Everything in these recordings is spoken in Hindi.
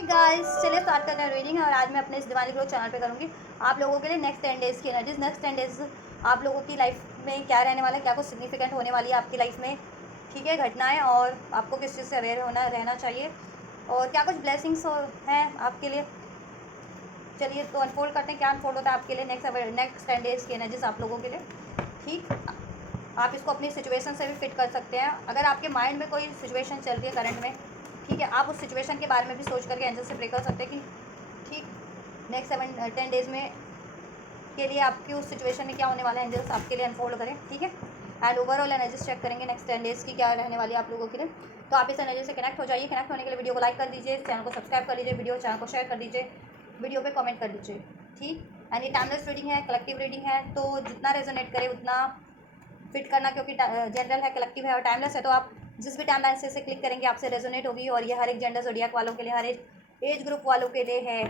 हे गाइस, चलिए स्टार्ट करते हैं रीडिंग। और आज मैं अपने इस दिवाली ग्रो चैनल पे करूँगी आप लोगों के लिए नेक्स्ट 10 डेज़ की एनर्जीज। नेक्स्ट 10 डेज आप लोगों की लाइफ में क्या रहने वाला है, क्या कुछ सिग्निफिकेंट होने वाली है आपकी लाइफ में, ठीक है, घटनाएं, और आपको किस चीज़ से अवेयर होना रहना चाहिए, और क्या कुछ ब्लेसिंग्स हैं आपके लिए। चलिए तो अनफोल्ड करते हैं क्या अनफोल्ड होता है आपके लिए नेक्स्ट 10 डेज़ की एनर्जीज आप लोगों के लिए। ठीक, आप इसको अपनी सिचुएशन से भी फिट कर सकते हैं। अगर आपके माइंड में कोई सिचुएशन चल रही है करंट में, ठीक है, आप उस सिचुएशन के बारे में भी सोच करके एंजल से प्रे कर सकते हैं कि ठीक नेक्स्ट 10 डेज़ में के लिए आपकी उस सिचुएशन में क्या होने वाला है, एंजल्स आपके लिए अनफोल्ड करें, ठीक है। एंड ओवरऑल एनर्जीज चेक करेंगे नेक्स्ट 10 डेज़ की क्या रहने वाली है आप लोगों के लिए। तो आप इस एनर्जी से कनेक्ट हो जाइए। कनेक्ट होने के लिए वीडियो को लाइक कर दीजिए, चैनल को सब्सक्राइब कर लीजिए, चैनल को शेयर कर दीजिए, वीडियो पे कमेंट कर दीजिए, ठीक। एंड ये टाइमलेस रीडिंग है, कलेक्टिव रीडिंग है, तो जितना रेजोनेट करे उतना फिट करना, क्योंकि जनरल है, कलेक्टिव है और टाइमलेस है। तो आप जिस भी टाइम लाइन से इसे क्लिक करेंगे आपसे रेजोनेट होगी, और ये हर एक जेंडर ज़ोडिएक वालों के लिए, हर एक एज ग्रुप वालों के लिए है,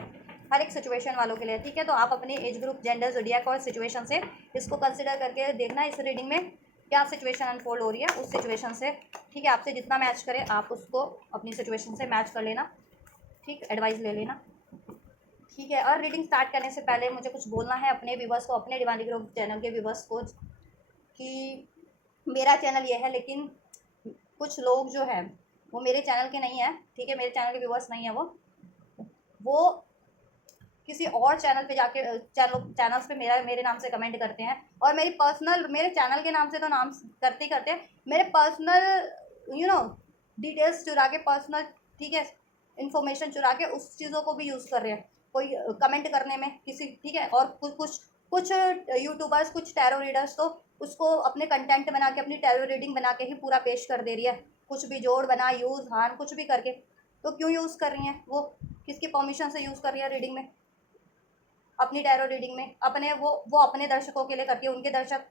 हर एक सिचुएशन वालों के लिए, ठीक है। तो आप अपने एज ग्रुप, जेंडर, ज़ोडिएक और सिचुएशन से इसको कंसिडर करके देखना इस रीडिंग में क्या सिचुएशन अनफोल्ड हो रही है उस सिचुएशन से, ठीक है। आपसे जितना मैच करे आप उसको अपनी सिचुएशन से मैच कर लेना, ठीक, एडवाइस ले लेना, ठीक है। और रीडिंग स्टार्ट करने से पहले मुझे कुछ बोलना है अपने व्यूवर्स को, अपने डिवाइनली ग्रुप चैनल के व्यूवर्स को, कि मेरा चैनल ये है, लेकिन कुछ लोग जो है वो मेरे चैनल के नहीं है, ठीक है, मेरे चैनल के व्यूवर्स नहीं है, वो किसी और चैनल पे जाके चैनल्स पे मेरे नाम से कमेंट करते हैं, और मेरी पर्सनल, मेरे चैनल के नाम से तो नाम करते ही करते हैं, मेरे पर्सनल डिटेल्स चुरा के, पर्सनल, ठीक है, इन्फॉर्मेशन चुरा के उस चीज़ों को भी यूज़ कर रहे हैं कोई कमेंट करने में किसी, ठीक है। और कुछ यूट्यूबर्स, कुछ टैरो रीडर्स तो उसको अपने कंटेंट बना के, अपनी टैरो रीडिंग बना के ही पूरा पेश कर दे रही है, कुछ भी जोड़ बना, यूज़ हान कुछ भी करके। तो क्यों यूज़ कर रही हैं वो, किसकी परमिशन से यूज़ कर रही है रीडिंग में, अपनी टैरो रीडिंग में, अपने वो अपने दर्शकों के लिए करती है, उनके दर्शक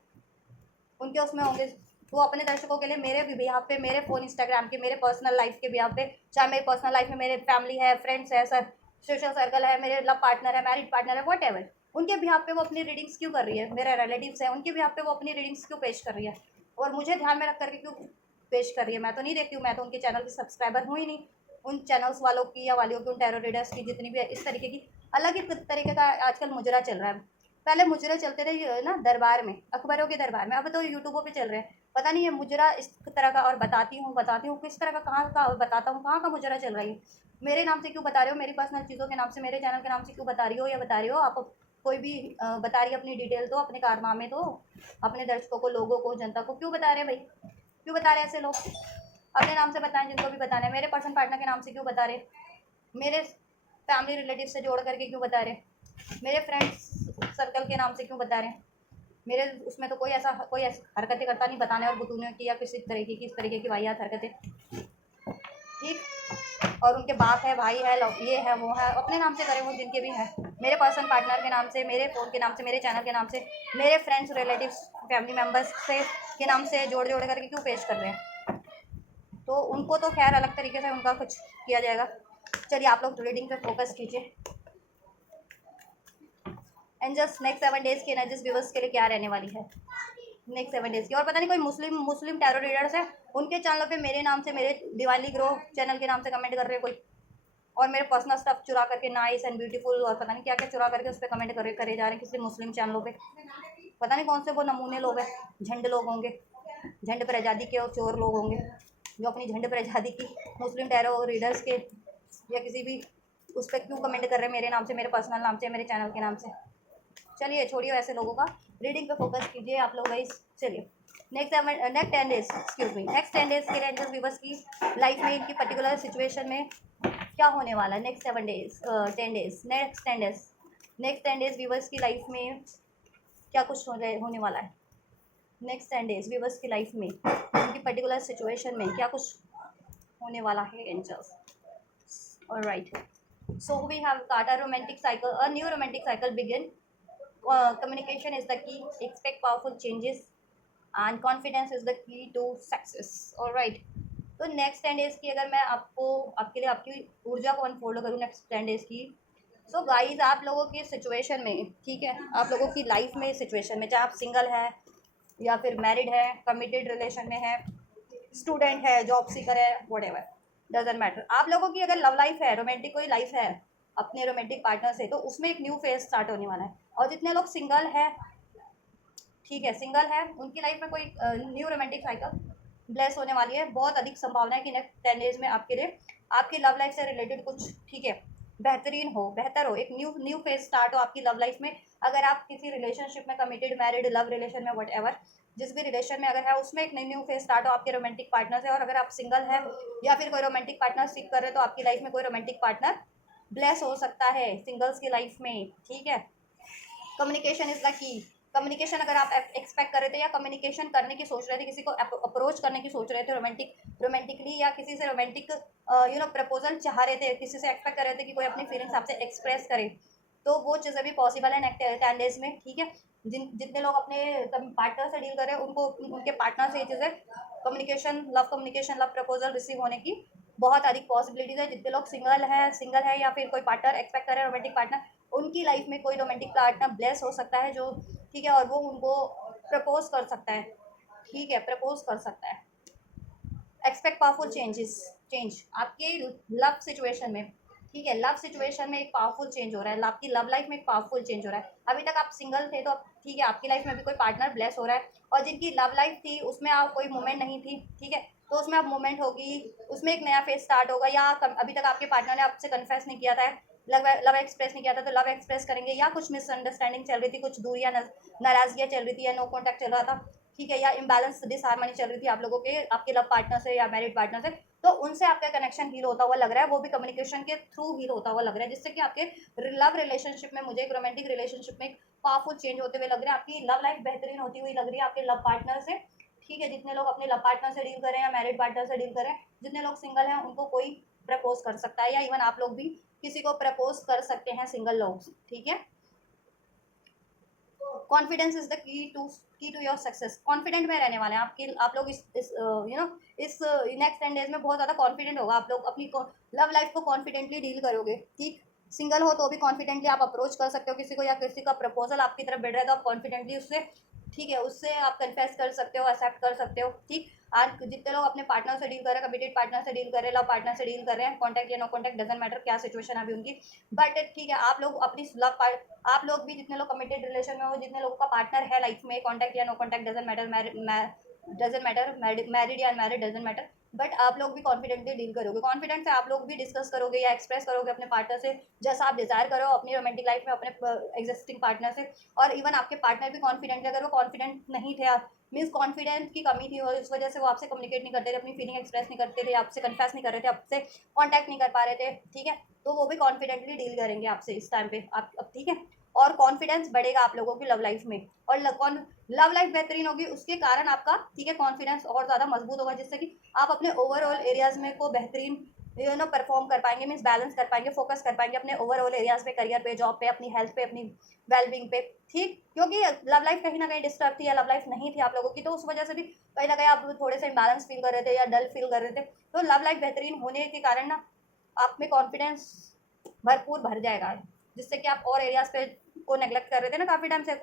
उनके उसमें होंगे, वो अपने दर्शकों के लिए मेरे भी बिहाफ पे, मेरे फ़ोन, इंस्टाग्राम के, मेरे पर्सनल लाइफ के बिहाफ पे, चाहे मेरी पर्सनल लाइफ में मेरे फैमिली है, फ्रेंड्स है, सर सोशल सर्कल है, मेरे लव पार्टनर है, मैरिड पार्टनर है, वट एवर, उनके बिहाफ पे वो अपनी रीडिंग्स क्यों कर रही है, मेरे रिलेटिव्स हैं उनके बिहाफ पे वो अपनी रीडिंग्स क्यों पेश कर रही है, और मुझे ध्यान में रख करके क्यों पेश कर रही है। मैं तो नहीं देखती हूँ, मैं तो उनके चैनल की सब्सक्राइबर हूँ ही नहीं, उन चैनल्स वालों की या वालियों की, उन टैरो रीडर्स की, जितनी भी है इस तरीके की अलग ही तरीके का आजकल मुजरा चल रहा है। पहले मुजरे चलते थे ना दरबार में, अकबरों के दरबार में, अब तो यूट्यूबों पे चल रहे हैं, पता नहीं ये मुजरा इस तरह का। और बताती हूँ किस तरह का, कहाँ का बताता हूँ, कहाँ का मुजरा चल रहा है, मेरे नाम से क्यों बता रहे हो, मेरी पर्सनल चीज़ों के नाम से, मेरे चैनल के नाम से क्यों बता रही हो, या बता रही हो आप, कोई भी बता रही है अपनी डिटेल, तो अपने कारनामे तो अपने दर्शकों को, लोगों को, जनता को क्यों बता रहे हैं भाई, क्यों बता रहे हैं ऐसे लोग, अपने नाम से बताएं जिनको भी बताना है, मेरे पर्सन पार्टनर के नाम से क्यों बता रहे, मेरे फैमिली रिलेटिव से जोड़ करके क्यों बता रहे, मेरे फ्रेंड्स सर्कल के नाम से क्यों बता रहे हैं, मेरे उसमें तो कोई ऐसी हरकतें करता नहीं बताने और बुतूने की, या किसी तरीके की, इस तरीके की वाहियात हरकतें, ठीक। और उनके बाप है, भाई है, ये है, वो है, अपने नाम से करे वो जिनके भी हैं, मेरे पर्सन पार्टनर के नाम से, मेरे फ़ोन के नाम से, मेरे चैनल के नाम से, मेरे फ्रेंड्स, रिलेटिव्स, फैमिली मेम्बर्स से के नाम से जोड़ करके क्यों पेश कर रहे हैं। तो उनको तो खैर अलग तरीके से उनका कुछ किया जाएगा। चलिए आप लोग रीडिंग पे फोकस कीजिए। एंजल्स नेक्स्ट 7 डेज़ की एनर्जीज व्यूवर्स के लिए क्या रहने वाली है नेक्स्ट 7 डेज़ की। और पता नहीं कोई मुस्लिम टैरो रीडर्स है, उनके चैनल पे मेरे नाम से, मेरे दिवाली ग्रो चैनल के नाम से कमेंट कर रहे हैं कोई, और मेरे पर्सनल स्टफ चुरा करके, नाइस एंड ब्यूटीफुल और पता नहीं क्या क्या चुरा करके उस पर कमेंट करे जा रहे हैं किसी मुस्लिम चैनलों पे। पता नहीं कौन से वो नमूने लोग हैं, झंड लोग होंगे, झंड प्रजाति के और चोर लोग होंगे, जो अपनी झंड प्रजाति की मुस्लिम टैरो रीडर्स के या किसी भी उस पर क्यों कमेंट कर रहे हैं मेरे नाम से, मेरे पर्सनल नाम से, मेरे चैनल के नाम से। चलिए छोड़िए ऐसे लोगों का, रीडिंग पे फोकस कीजिए आप लोग गाइस। चलिए next 10 days, excuse me, next 10 days के लिए एंजल्स व्यूवर्स की लाइफ में, इनकी पर्टिकुलर सिचुएशन में क्या होने वाला है नेक्स्ट 10 डेज व्यूवर्स की लाइफ में क्या कुछ होने वाला है नेक्स्ट 10 डेज व्यूवर्स की लाइफ में, उनकी पर्टिकुलर सिचुएशन में क्या कुछ होने वाला है angels. Alright, so we have card a romantic cycle, a new romantic cycle begin, communication is the key, expect powerful changes and confidence is the key to success. all right, तो नेक्स्ट 10 डेज़ की अगर मैं आपके लिए आपकी ऊर्जा को अनफोल्ड करूँ नेक्स्ट 10 डेज़ की, सो गाइज आप लोगों की सिचुएशन में, ठीक है, आप लोगों की लाइफ में सिचुएशन में, चाहे आप सिंगल है या फिर मैरिड है, कमिटेड रिलेशन में है, स्टूडेंट है, जॉब सीकर है, व्हाटएवर, डजंट मैटर। आप लोगों की अगर लव लाइफ है, रोमांटिक कोई लाइफ है अपने रोमांटिक पार्टनर से, तो उसमें एक न्यू फेज स्टार्ट होने वाला है। और जितने लोग सिंगल है, ठीक है, सिंगल है, उनकी लाइफ में कोई न्यू रोमांटिक साइकिल ब्लेस होने वाली है। बहुत अधिक संभावना है कि नेक्स्ट 10 डेज में आपके लिए आपकी लव लाइफ से रिलेटेड कुछ, ठीक है, बेहतरीन हो, बेहतर हो, एक न्यू फेज स्टार्ट हो आपकी लव लाइफ में। अगर आप किसी रिलेशनशिप में कमिटेड, मैरिड, लव रिलेशन में, वट एवर, जिस भी रिलेशन में अगर है, उसमें एक न्यू फेज स्टार्ट हो आपके रोमांटिक पार्टनर से। और अगर आप सिंगल है या फिर कोई रोमांटिक पार्टनर सीख कर रहे हो, तो आपकी लाइफ में कोई रोमांटिक पार्टनर ब्लेस हो सकता है सिंगल्स की लाइफ में, ठीक है। कम्युनिकेशन इज द की। कम्युनिकेशन अगर आप एक्सपेक्ट कर रहे थे या कम्युनिकेशन करने की सोच रहे थे, किसी को अप्रोच करने की सोच रहे थे रोमांटिकली, या किसी से रोमांटिक प्रपोजल चाह रहे थे, किसी से एक्सपेक्ट कर रहे थे कि कोई अपनी फीलिंग्स आपसे एक्सप्रेस करे, तो वो चीज़ें भी पॉसिबल है नेक्स्ट 10 डेज में, ठीक है। जितने लोग अपने पार्टनर से डील कर रहे हैं, उनको उनके पार्टनर से ये चीज़ें कम्युनिकेशन, लव प्रपोजल रिसीव होने की बहुत अधिक पॉसिबिलिटीज है। जितने लोग सिंगल है या फिर कोई पार्टनर एक्सपेक्ट कर रहे हैं रोमांटिक पार्टनर, उनकी लाइफ में कोई रोमांटिक पार्टनर ब्लेस हो सकता है, जो, ठीक है, और वो उनको प्रपोज कर सकता है, ठीक है, प्रपोज कर सकता है। एक्सपेक्ट पावरफुल चेंज आपके लव सिचुएशन में, ठीक है, लव सिचुएशन में एक पावरफुल चेंज हो रहा है, आपकी लव लाइफ में एक पावरफुल चेंज हो रहा है। अभी तक आप सिंगल थे, तो ठीक है, आपकी लाइफ में भी कोई पार्टनर ब्लेस हो रहा है। और जिनकी लव लाइफ थी उसमें आप कोई मोमेंट नहीं थी, ठीक है, तो उसमें अब मोमेंट होगी, उसमें एक नया फेज स्टार्ट होगा। या अभी तक आपके पार्टनर ने आपसे कन्फेस नहीं किया था, लव एक्सप्रेस नहीं किया था, तो लव एक्सप्रेस करेंगे। या कुछ मिसअंडरस्टैंडिंग चल रही थी, कुछ दूरियां, नाराजगियाँ चल रही थी, या नो कॉन्टैक्ट चल रहा था, ठीक है, या इम्बैलेंस, डिसहार्मनी चल रही थी आप लोगों के, आपके लव पार्टनर से या मैरिड पार्टनर से, तो उनसे आपका कनेक्शन हील होता हुआ लग रहा है। वो भी कम्युनिकेशन के थ्रू हील होता हुआ लग रहा है, जिससे कि आपके लव रिलेशनशिप में, मुझे एक रोमांटिक रिलेशनशिप में पावरफुल चेंज होते हुए लग रहा है। आपकी लव लाइफ बेहतरीन होती हुई लग रही है आपके लव पार्टनर से, ठीक है। जितने लोग अपने लव पार्टनर से डील करें या मैरिड पार्टनर से डील करें, जितने लोग सिंगल हैं, उनको कोई प्रपोज कर सकता है, या इवन आप लोग भी किसी को प्रपोज कर सकते हैं, सिंगल लोग, ठीक है। Confidence is the key to your success. Confident में रहने वाले हैं आप लोग इस इस नेक्स्ट 10 डेज में बहुत ज़्यादा कॉन्फिडेंट होगा। आप लोग अपनी लव लाइफ को कॉन्फिडेंटली डील करोगे, ठीक। सिंगल हो तो भी कॉन्फिडेंटली आप अप्रोच कर सकते हो किसी को, या किसी का प्रपोजल आपकी तरफ बढ़ रहा है तो आप कॉन्फिडेंटली उससे, ठीक है, उससे आप कन्फेस कर सकते हो, एक्सेप्ट कर सकते हो, ठीक। आज जितने लोग अपने पार्टनर से डील कर रहे हैं, कमिटेड पार्टनर से डील कर रहे हैं, लव पार्टनर से डील कर रहे हैं, कॉन्टैक्ट या नो कॉन्टैक्ट डजंट मैटर क्या सिचुएशन है अभी उनकी, बट ठीक है, आप लोग अपनी आप लोग भी जितने लोग कमिटेड रिलेशन में हो, जितने लोगों का पार्टनर है लाइफ में, कॉन्टैक्ट या no contact doesn't matter, married या अनमैरिड डजंट मैटर, बट आप लोग भी कॉन्फिडेंटली डील करोगे। कॉन्फिडेंट से आप लोग भी डिस्कस करोगे या एक्सप्रेस करोगे अपने पार्टनर से, जैसा आप डिजायर करो अपनी रोमांटिक लाइफ में अपने एग्जिस्टिंग पार्टनर से। और इवन आपके पार्टनर भी कॉन्फिडेंट है, अगर वो कॉन्फिडेंट नहीं थे, आप मीन्स कॉन्फिडेंस की कमी थी और इस वजह से वो आपसे कम्युनिकेट नहीं करते थे, अपनी फीलिंग एक्सप्रेस नहीं करते थे, आपसे कन्फेस नहीं कर रहे थे, आपसे कॉन्टैक्ट नहीं कर पा रहे थे, ठीक है, तो वो भी कॉन्फिडेंटली डील करेंगे आपसे इस टाइम पे आप अब, ठीक है। और कॉन्फिडेंस बढ़ेगा आप लोगों की लव लाइफ में, और लव लाइफ बेहतरीन होगी, उसके कारण आपका, ठीक है, कॉन्फिडेंस और ज़्यादा मजबूत होगा, जिससे कि आप अपने ओवरऑल एरियाज में को बेहतरीन परफॉर्म कर पाएंगे, मीन्स बैलेंस कर पाएंगे, फोकस कर पाएंगे अपने ओवरऑल एरियाज पे, करियर पे, जॉब पे, अपनी हेल्थ पे, अपनी वेलबींग पे, ठीक। क्योंकि लव लाइफ कहीं ना कहीं डिस्टर्ब थी या लव लाइफ नहीं थी आप लोगों की, तो उस वजह से भी कहीं ना कहीं आप थोड़े से इम्बैलेंस फील कर रहे थे या डल फील कर रहे थे। तो लव लाइफ बेहतरीन होने के कारण ना आप में कॉन्फिडेंस भरपूर भर जाएगा, जिससे कि आप और एरियाज पे को नेग्लेक्ट कर रहे थे ना काफ़ी टाइम से,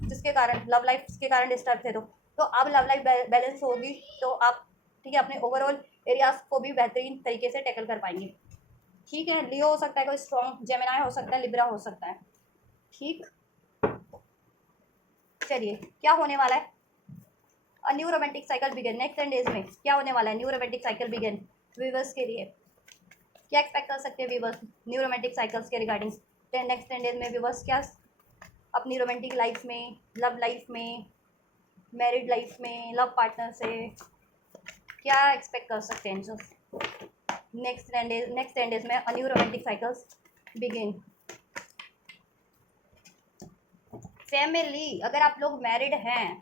जिसके कारण लव लाइफ के कारण डिस्टर्ब थे, तो अब लव लाइफ बैलेंस होगी, तो आप, ठीक है, अपने ओवरऑल एरियाज को भी बेहतरीन तरीके से टैकल कर पाएंगे, ठीक है। लियो हो सकता है, कोई स्ट्रॉन्ग जेमिनाई हो सकता है, लिब्रा हो सकता है, ठीक। चलिए, क्या होने वाला है, new romantic cycle begin next 10 days में, क्या होने वाला है, new romantic cycle begin viewers के लिए क्या एक्सपेक्ट कर सकते हैं व्यूवर्स न्यू रोमांटिक साइकिल्स के रिगार्डिंग नेक्स्ट 10 डेज में। व्यूवर्स क्या अपनी रोमांटिक लाइफ में, लव लाइफ में, मैरिड लाइफ में, लव पार्टनर से क्या एक्सपेक्ट कर सकते हैं जो नेक्स्ट 10 डेज में new romantic cycles begin. Family, अगर आप लोग मैरिड हैं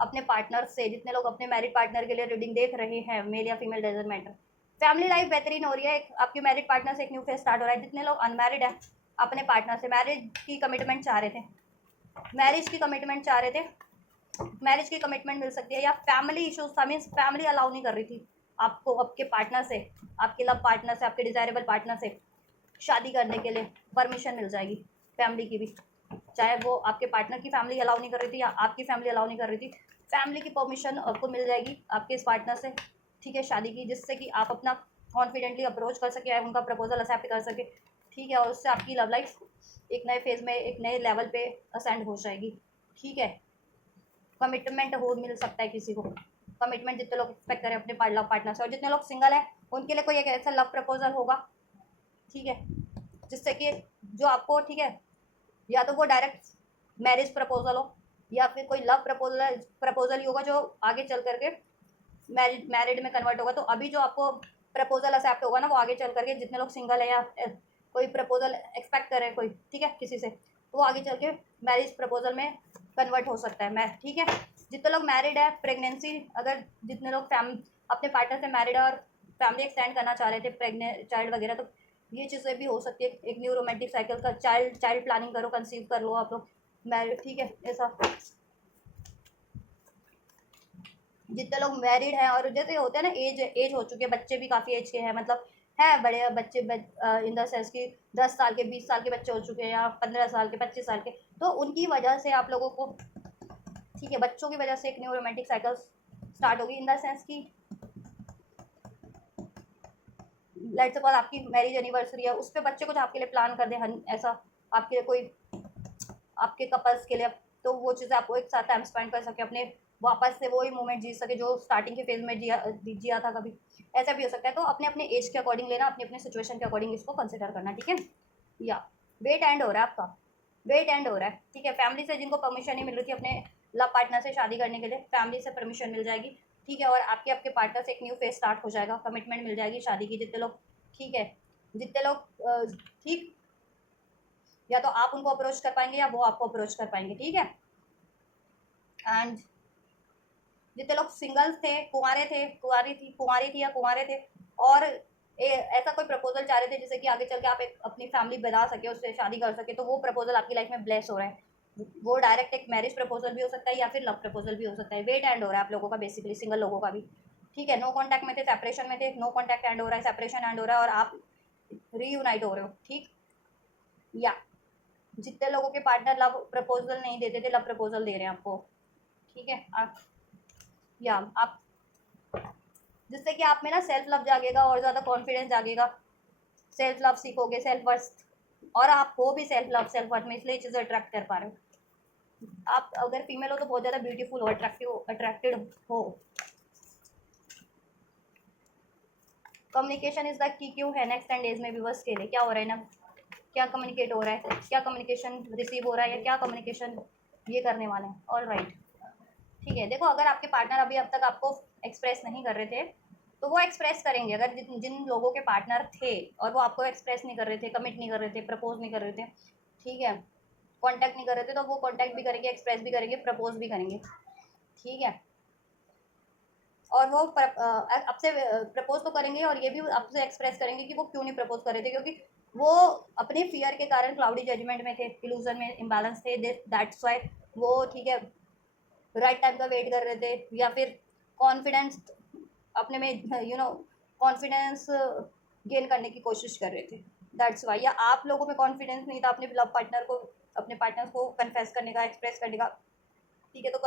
अपने पार्टनर से, जितने लोग अपने मैरिड पार्टनर के लिए रीडिंग देख रहे हैं, मेल या female doesn't matter, family life बेहतरीन हो रही है, आपके मैरिड पार्टनर से एक न्यू फेज स्टार्ट हो रहा है। जितने लोग अनमैरिड हैं अपने पार्टनर से मैरिज की कमिटमेंट चाह रहे थे, मैरिज की कमिटमेंट चाह रहे थे, मैरिज की कमिटमेंट मिल सकती है। या फैमिली इशूज था, मीन्स फैमिली अलाउ नहीं कर रही थी आपको आपके पार्टनर से, आपके लव पार्टनर से, आपके डिजायरेबल पार्टनर से शादी करने के लिए परमिशन मिल जाएगी फैमिली की भी, चाहे वो आपके पार्टनर की फैमिली अलाउ नहीं कर रही थी या आपकी फैमिली अलाउ नहीं कर रही थी, फैमिली की परमिशन आपको मिल जाएगी आपके इस पार्टनर से, ठीक है, शादी की, जिससे कि आप अपना कॉन्फिडेंटली अप्रोच कर सके, उनका प्रपोजल एक्सेप्ट कर सके, ठीक है। और उससे आपकी लव लाइफ एक नए फेज में, एक नए लेवल पे असेंड हो जाएगी, ठीक है। कमिटमेंट हो मिल सकता है किसी को, कमिटमेंट जितने लोग एक्सपेक्ट करें अपने लव पार्टनर से। और जितने लोग सिंगल हैं उनके लिए कोई एक ऐसा लव प्रपोजल होगा, ठीक है, जिससे कि जो आपको, ठीक है, या तो वो डायरेक्ट मैरिज प्रपोजल हो, या फिर कोई लव प्रपोजल ही होगा जो आगे चल करके मैरिड में कन्वर्ट होगा। तो अभी जो आपको प्रपोजल एक्सेप्ट होगा ना, वो आगे चल करके जितने लोग सिंगल है या कोई प्रपोजल एक्सपेक्ट करे कोई, ठीक है, किसी से, तो वो आगे चल के मैरिज प्रपोजल में कन्वर्ट हो सकता है। मैं, ठीक है। जितने लोग मैरिड है, प्रेगनेंसी, अगर जितने लोग अपने पार्टनर से मैरिड है और फैमिली एक्सटेंड करना चाह रहे थे, प्रेगनेंट चाइल्ड वगैरह, तो ये चीज़ें भी हो सकती है। एक न्यू रोमांटिक साइकिल का चाइल्ड प्लानिंग करो, कंसीव कर लो आप लोग मैरिड, ठीक है। ऐसा जितने लोग मैरिड हैं और जैसे होते हैं ना, एज हो चुके हैं, बच्चे भी काफ़ी एज के हैं, मतलब है बड़े बच्चे, इन द सेंस कि 10 साल के, 20 साल के बच्चे हो चुके हैं, या 15 साल के, 25 साल के, तो उनकी वजह से आप लोगों को, ठीक है, बच्चों की वजह से एक न्यू रोमांटिक साइकिल स्टार्ट होगी। इन द सेंस कि लेट्स सपोज आपकी मैरिज एनिवर्सरी है, उस पर बच्चे कुछ आपके लिए प्लान कर दें, ऐसा आपके लिए कोई, आपके कपल्स के लिए, तो वो चीज़ें आपको एक साथ टाइम स्पेंड कर सके, अपने वापस से वही मोमेंट जी सके जो स्टार्टिंग के फेज में जिया था कभी। ऐसा भी हो सकता है। तो अपने अपने एज के अकॉर्डिंग लेना, अपनी अपनी सिचुएशन के अकॉर्डिंग इसको कंसिडर करना, ठीक है। या वेट एंड हो रहा है आपका, वेट एंड हो रहा है, ठीक है। फैमिली से जिनको परमिशन नहीं मिल रही थी अपने लव पार्टनर से शादी करने के लिए, फैमिली से परमिशन मिल जाएगी, ठीक है। और आपके आपके पार्टनर से एक न्यू फेज स्टार्ट हो जाएगा, कमिटमेंट मिल जाएगी शादी की। जितने लोग, ठीक है, जितने लोग ठीक, या तो आप उनको अप्रोच कर पाएंगे या वो आपको अप्रोच कर पाएंगे, ठीक है। एंड जितने लोग सिंगल थे, कुंवारे थे, कुंवारी थी या कुंवारे थे, और ऐसा कोई प्रपोजल चाह रहे थे जिससे कि आगे चल के आप एक अपनी फैमिली बना सके, उससे शादी कर सके, तो वो प्रपोजल आपकी लाइफ में ब्लेस हो रहा है। वो डायरेक्ट एक मैरिज प्रपोजल भी हो सकता है या फिर लव प्रपोजल भी हो सकता है। वेट एंड हो रहा है आप लोगों का, बेसिकली सिंगल लोगों का भी, ठीक है। नो कॉन्टैक्ट में थे, सेपरेशन में थे, नो कॉन्टैक्ट एंड हो रहा है, सेपरेशन एंड हो रहा है, और आप रीयूनाइट हो रहे हो, ठीक। या जितने लोगों के पार्टनर लव प्रपोजल नहीं देते थे, लव प्रपोजल दे रहे हैं आपको, ठीक है। आप, या आप, जिससे कि आप में ना सेल्फ लव जागेगा और ज़्यादा कॉन्फिडेंस जागेगा, सेल्फ लव सीखोगे, सेल्फ वर्थ, और आप हो भी सेल्फ लव, सेल्फ वर्थ में, इसलिए चीज़ें अट्रैक्ट कर पा रहे हो। आप अगर फीमेल हो तो बहुत ज़्यादा ब्यूटीफुल हो, अट्रैक्टेड हो। कम्युनिकेशन इज द की, क्यों है नेक्स्ट 10 डेज में व्यूअर्स के लिए क्या हो रहा है ना, क्या कम्युनिकेट हो रहा है, क्या कम्युनिकेशन रिसीव हो रहा है, या क्या कम्युनिकेशन ये करने वाले हैं। ऑल राइट, ठीक है। देखो, अगर आपके पार्टनर अभी अब तक आपको एक्सप्रेस नहीं कर रहे थे, तो वो एक्सप्रेस करेंगे। अगर जिन लोगों के पार्टनर थे और वो आपको एक्सप्रेस नहीं कर रहे थे, कमिट नहीं कर रहे थे, प्रपोज नहीं कर रहे थे, ठीक है, कांटेक्ट नहीं कर रहे थे, तो वो कांटेक्ट भी करेंगे, एक्सप्रेस भी करेंगे, प्रपोज भी करेंगे, ठीक है। और वो आपसे प्रपोज तो करेंगे, और ये भी आपसे एक्सप्रेस करेंगे कि वो क्यों नहीं प्रपोज कर रहे थे, क्योंकि वो अपने फियर के कारण क्लाउडी जजमेंट में थे, इल्यूजन में, इम्बैलेंस थे, दैट्स वाई वो, ठीक है, राइट टाइम का वेट कर रहे थे, या फिर कॉन्फिडेंस अपने में, कॉन्फिडेंस गेन करने की कोशिश कर रहे थे, दैट्स वाई। या आप लोगों में कॉन्फिडेंस नहीं था अपने लव पार्टनर को, अपने पार्टनर को कन्फेस करने का, एक्सप्रेस करने का, ठीक है। तो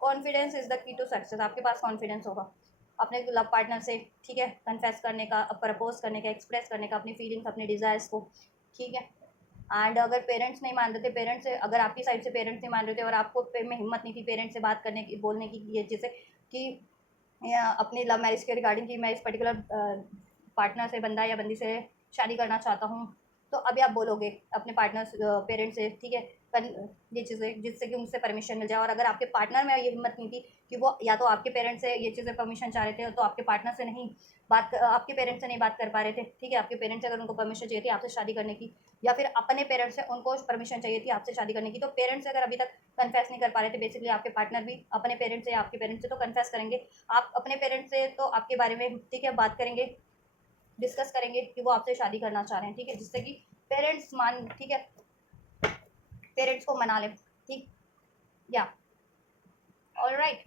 confidence is the key to success. आपके पास कॉन्फिडेंस होगा अपने लव पार्टनर से, ठीक है, कन्फेस करने का, प्रपोज करने का, एक्सप्रेस करने का अपनी फीलिंग्स, अपने डिज़ायर्स को, ठीक है। एंड अगर पेरेंट्स नहीं मान रहे थे, पेरेंट्स से, अगर आपकी साइड से पेरेंट्स नहीं मान रहे थे और आपको में हिम्मत नहीं थी पेरेंट्स से बात करने की, बोलने की, ये चीज़ें कि अपनी लव मैरिज के रिगार्डिंग कि मैं इस पर्टिकुलर पार्टनर से, बंदा या बंदी से शादी करना चाहता हूँ, तो अभी आप बोलोगे अपने पार्टनर पेरेंट्स से, ठीक है, ये चीज़ें, जिससे कि उनसे परमिशन मिल जाए। और अगर आपके पार्टनर में ये हिम्मत नहीं थी कि वो या तो आपके पेरेंट्स से ये चीज़ें परमिशन चाह रहे थे, तो आपके पार्टनर से नहीं आपके पेरेंट्स से नहीं बात कर पा रहे थे, ठीक है, आपके पेरेंट्स से अगर उनको परमिशन चाहिए थी आपसे शादी करने की, या फिर अपने पेरेंट्स से उनको परमिशन चाहिए थी आपसे शादी करने की, तो पेरेंट्स अगर अभी तक कन्फेस नहीं कर पा रहे थे, बेसिकली आपके पार्टनर भी अपने पेरेंट्स से या आपके पेरेंट्स से तो कन्फेस करेंगे। आप अपने पेरेंट्स से तो आपके बारे में, ठीक है, बात करेंगे, डिस्कस करेंगे कि वो आपसे शादी करना चाह रहे हैं, ठीक है, जिससे कि पेरेंट्स मान, ठीक है, पेरेंट्स को मना लें, ठीक, या ऑल राइट।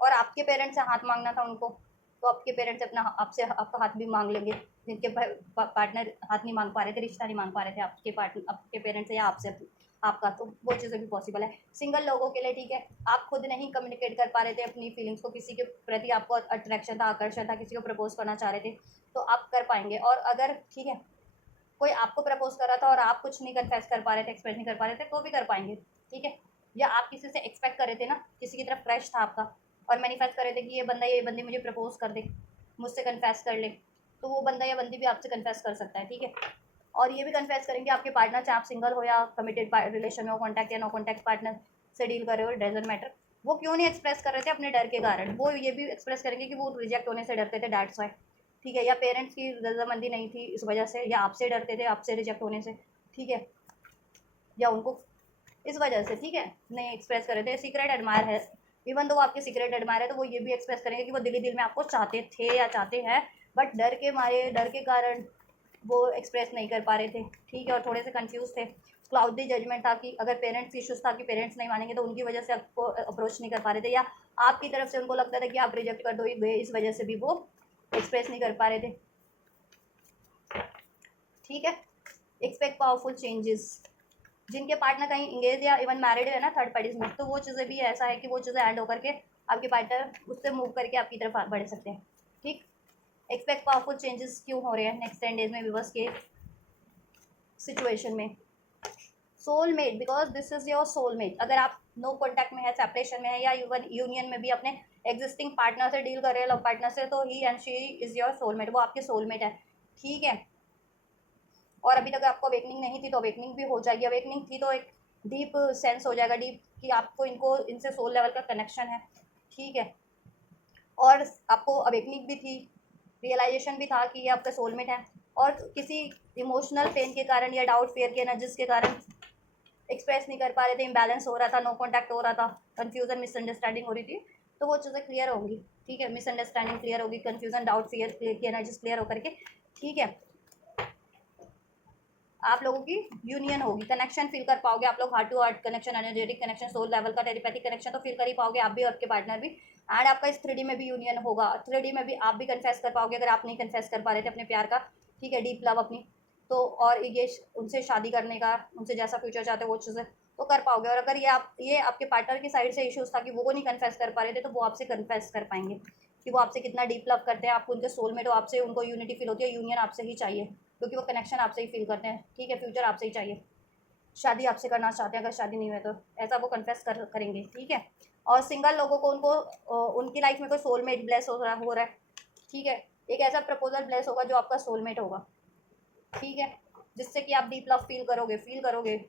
और आपके पेरेंट्स से हाथ मांगना था उनको, तो आपके पेरेंट्स अपना आपसे आपका हाथ भी मांग लेंगे। जिनके पार्टनर हाथ नहीं मांग पा रहे थे, रिश्ता नहीं मांग पा रहे थे आपके पेरेंट्स से या आपसे, आपका, तो वो चीज़ें भी पॉसिबल है। सिंगल लोगों के लिए ठीक है, आप खुद नहीं कम्युनिकेट कर पा रहे थे अपनी फीलिंग्स को, किसी के प्रति आपको अट्रैक्शन था, आकर्षण था, किसी को प्रपोज करना चाह रहे थे, तो आप कर पाएंगे। और अगर ठीक है कोई आपको प्रपोज कर रहा था और आप कुछ नहीं कन्फेस कर पा रहे थे, एक्सप्रेस नहीं कर पा रहे थे, तो भी कर पाएंगे। ठीक है, या आप किसी से एक्सपेक्ट कर रहे थे ना, किसी की तरफ क्रश था आपका और मैनिफेस्ट कर रहे थे कि ये बंदी मुझे प्रपोज कर दे, मुझसे कन्फेस कर ले, तो वो बंदा या बंदी भी आपसे कन्फेस कर सकता है। ठीक है, और ये भी कन्फेस करेंगे आपके पार्टनर, चाहे आप सिंगल हो या कमिटेड रिलेशन में हो, कॉन्टैक्ट या नो कॉन्टैक्ट पार्टनर से डील कर रहे हो, डजंट मैटर। वो क्यों नहीं एक्सप्रेस कर रहे थे अपने डर के कारण, वो ये भी एक्सप्रेस करेंगे कि वो रिजेक्ट होने से डरते थे, दैट्स वाई। ठीक है, या पेरेंट्स की रजामंदी नहीं थी इस वजह से, या आपसे डरते थे, आपसे रिजेक्ट होने से। ठीक है, या उनको इस वजह से ठीक है नहीं एक्सप्रेस कर रहे थे। सीक्रेट एडमायर है, इवन तो वो आपके सीक्रेट एडमायर है, तो वो ये भी एक्सप्रेस करेंगे कि वो दिली दिल में आपको चाहते थे या चाहते हैं, बट डर के मारे, डर के कारण वो एक्सप्रेस नहीं कर पा रहे थे। ठीक है, और थोड़े से कंफ्यूज थे, क्लाउडी जजमेंट था कि अगर पेरेंट्स इश्यूज था कि पेरेंट्स नहीं मानेंगे, तो उनकी वजह से आपको अप्रोच नहीं कर पा रहे थे, या आपकी तरफ से उनको लगता था कि आप रिजेक्ट कर दोगे, इस वजह से भी वो एक्सप्रेस नहीं कर पा रहे थे। ठीक है, एक्सपेक्ट पावरफुल चेंजेस, जिनके पार्टनर कहीं इंगेज या इवन मैरिड है ना थर्ड पार्टीज में, तो वो चीज़ें भी ऐसा है कि वो चीज़ें ऐड होकर के आपके पार्टनर उससे मूव करके आपकी तरफ बढ़ सकते हैं। ठीक, एक्सपेक्ट पावरफुल चेंजेस क्यों हो रहे हैं नेक्स्ट 10 डेज में विवर्स के सिचुएशन में? Soulmate, because this is your soulmate. अगर आप नो कॉन्टैक्ट में है, सेपरेशन में है, या इवन यूनियन में भी अपने एग्जिस्टिंग पार्टनर से डील कर रहे हैं, लव पार्टनर से, तो he and she is your soulmate, वो आपके सोलमेट है। ठीक है, और अभी तक आपको अवेकनिंग नहीं थी तो अवेकनिंग भी हो जाएगी, अवेकनिंग थी तो एक डीप सेंस हो जाएगा, डीप कि आपको इनको इनसे सोल लेवल का कनेक्शन है। ठीक है, और आपको अवेकनिंग भी थी, रियलाइजेशन भी था कि ये आपका सोलमेट है, और किसी इमोशनल पेन के कारण या डाउट फेयर के एनर्जीज के कारण एक्सप्रेस नहीं कर पा रहे थे, इम्बैलेंस हो रहा था, नो कॉन्टैक्ट हो रहा था, कन्फ्यूजन मिसअंडरस्टैंडिंग हो रही थी, तो वो चीज़ें क्लियर होंगी। ठीक है, मिसअंडरस्टैंडिंग क्लियर होगी, कन्फ्यूजन डाउट फेयर की एनर्जीज क्लियर होकर के ठीक है आप लोगों की यूनियन होगी, कनेक्शन फील कर पाओगे आप लोग, heart to heart connection, energetic connection, soul level का टेलीपैथिक कनेक्शन तो फील कर ही पाओगे आप भी और आपके पार्टनर भी। एंड आपका इस 3D में भी यूनियन होगा, 3D में भी आप भी कन्फेस कर पाओगे अगर आप नहीं कन्फेस कर पा रहे थे अपने प्यार का। ठीक है, डीप लव अपनी, तो और ये उनसे शादी करने का, उनसे जैसा फ्यूचर चाहते हो वो चीज़ें तो कर पाओगे। और अगर ये आपके पार्टनर की साइड से इश्यूज था कि वो नहीं कन्फेस कर पा रहे थे, तो वो आपसे कन्फेस कर पाएंगे कि वो आपसे कितना डीप लव करते हैं, आपको उनके सोलमेट हो, आपसे उनको यूनिटी फील होती है, यूनियन आपसे ही चाहिए, क्योंकि वो कनेक्शन आपसे ही फील करते हैं। ठीक है, फ्यूचर आपसे ही चाहिए, शादी आपसे करना चाहते हैं, अगर शादी नहीं हुई तो ऐसा वो कन्फेस करेंगे। ठीक है, और सिंगल लोगों को उनको उनकी लाइफ में कोई सोलमेट ब्लेस हो रहा है। ठीक है, एक ऐसा प्रपोजल ब्लेस होगा जो आपका सोलमेट होगा। ठीक है, जिससे कि आप डीप लव फील करोगे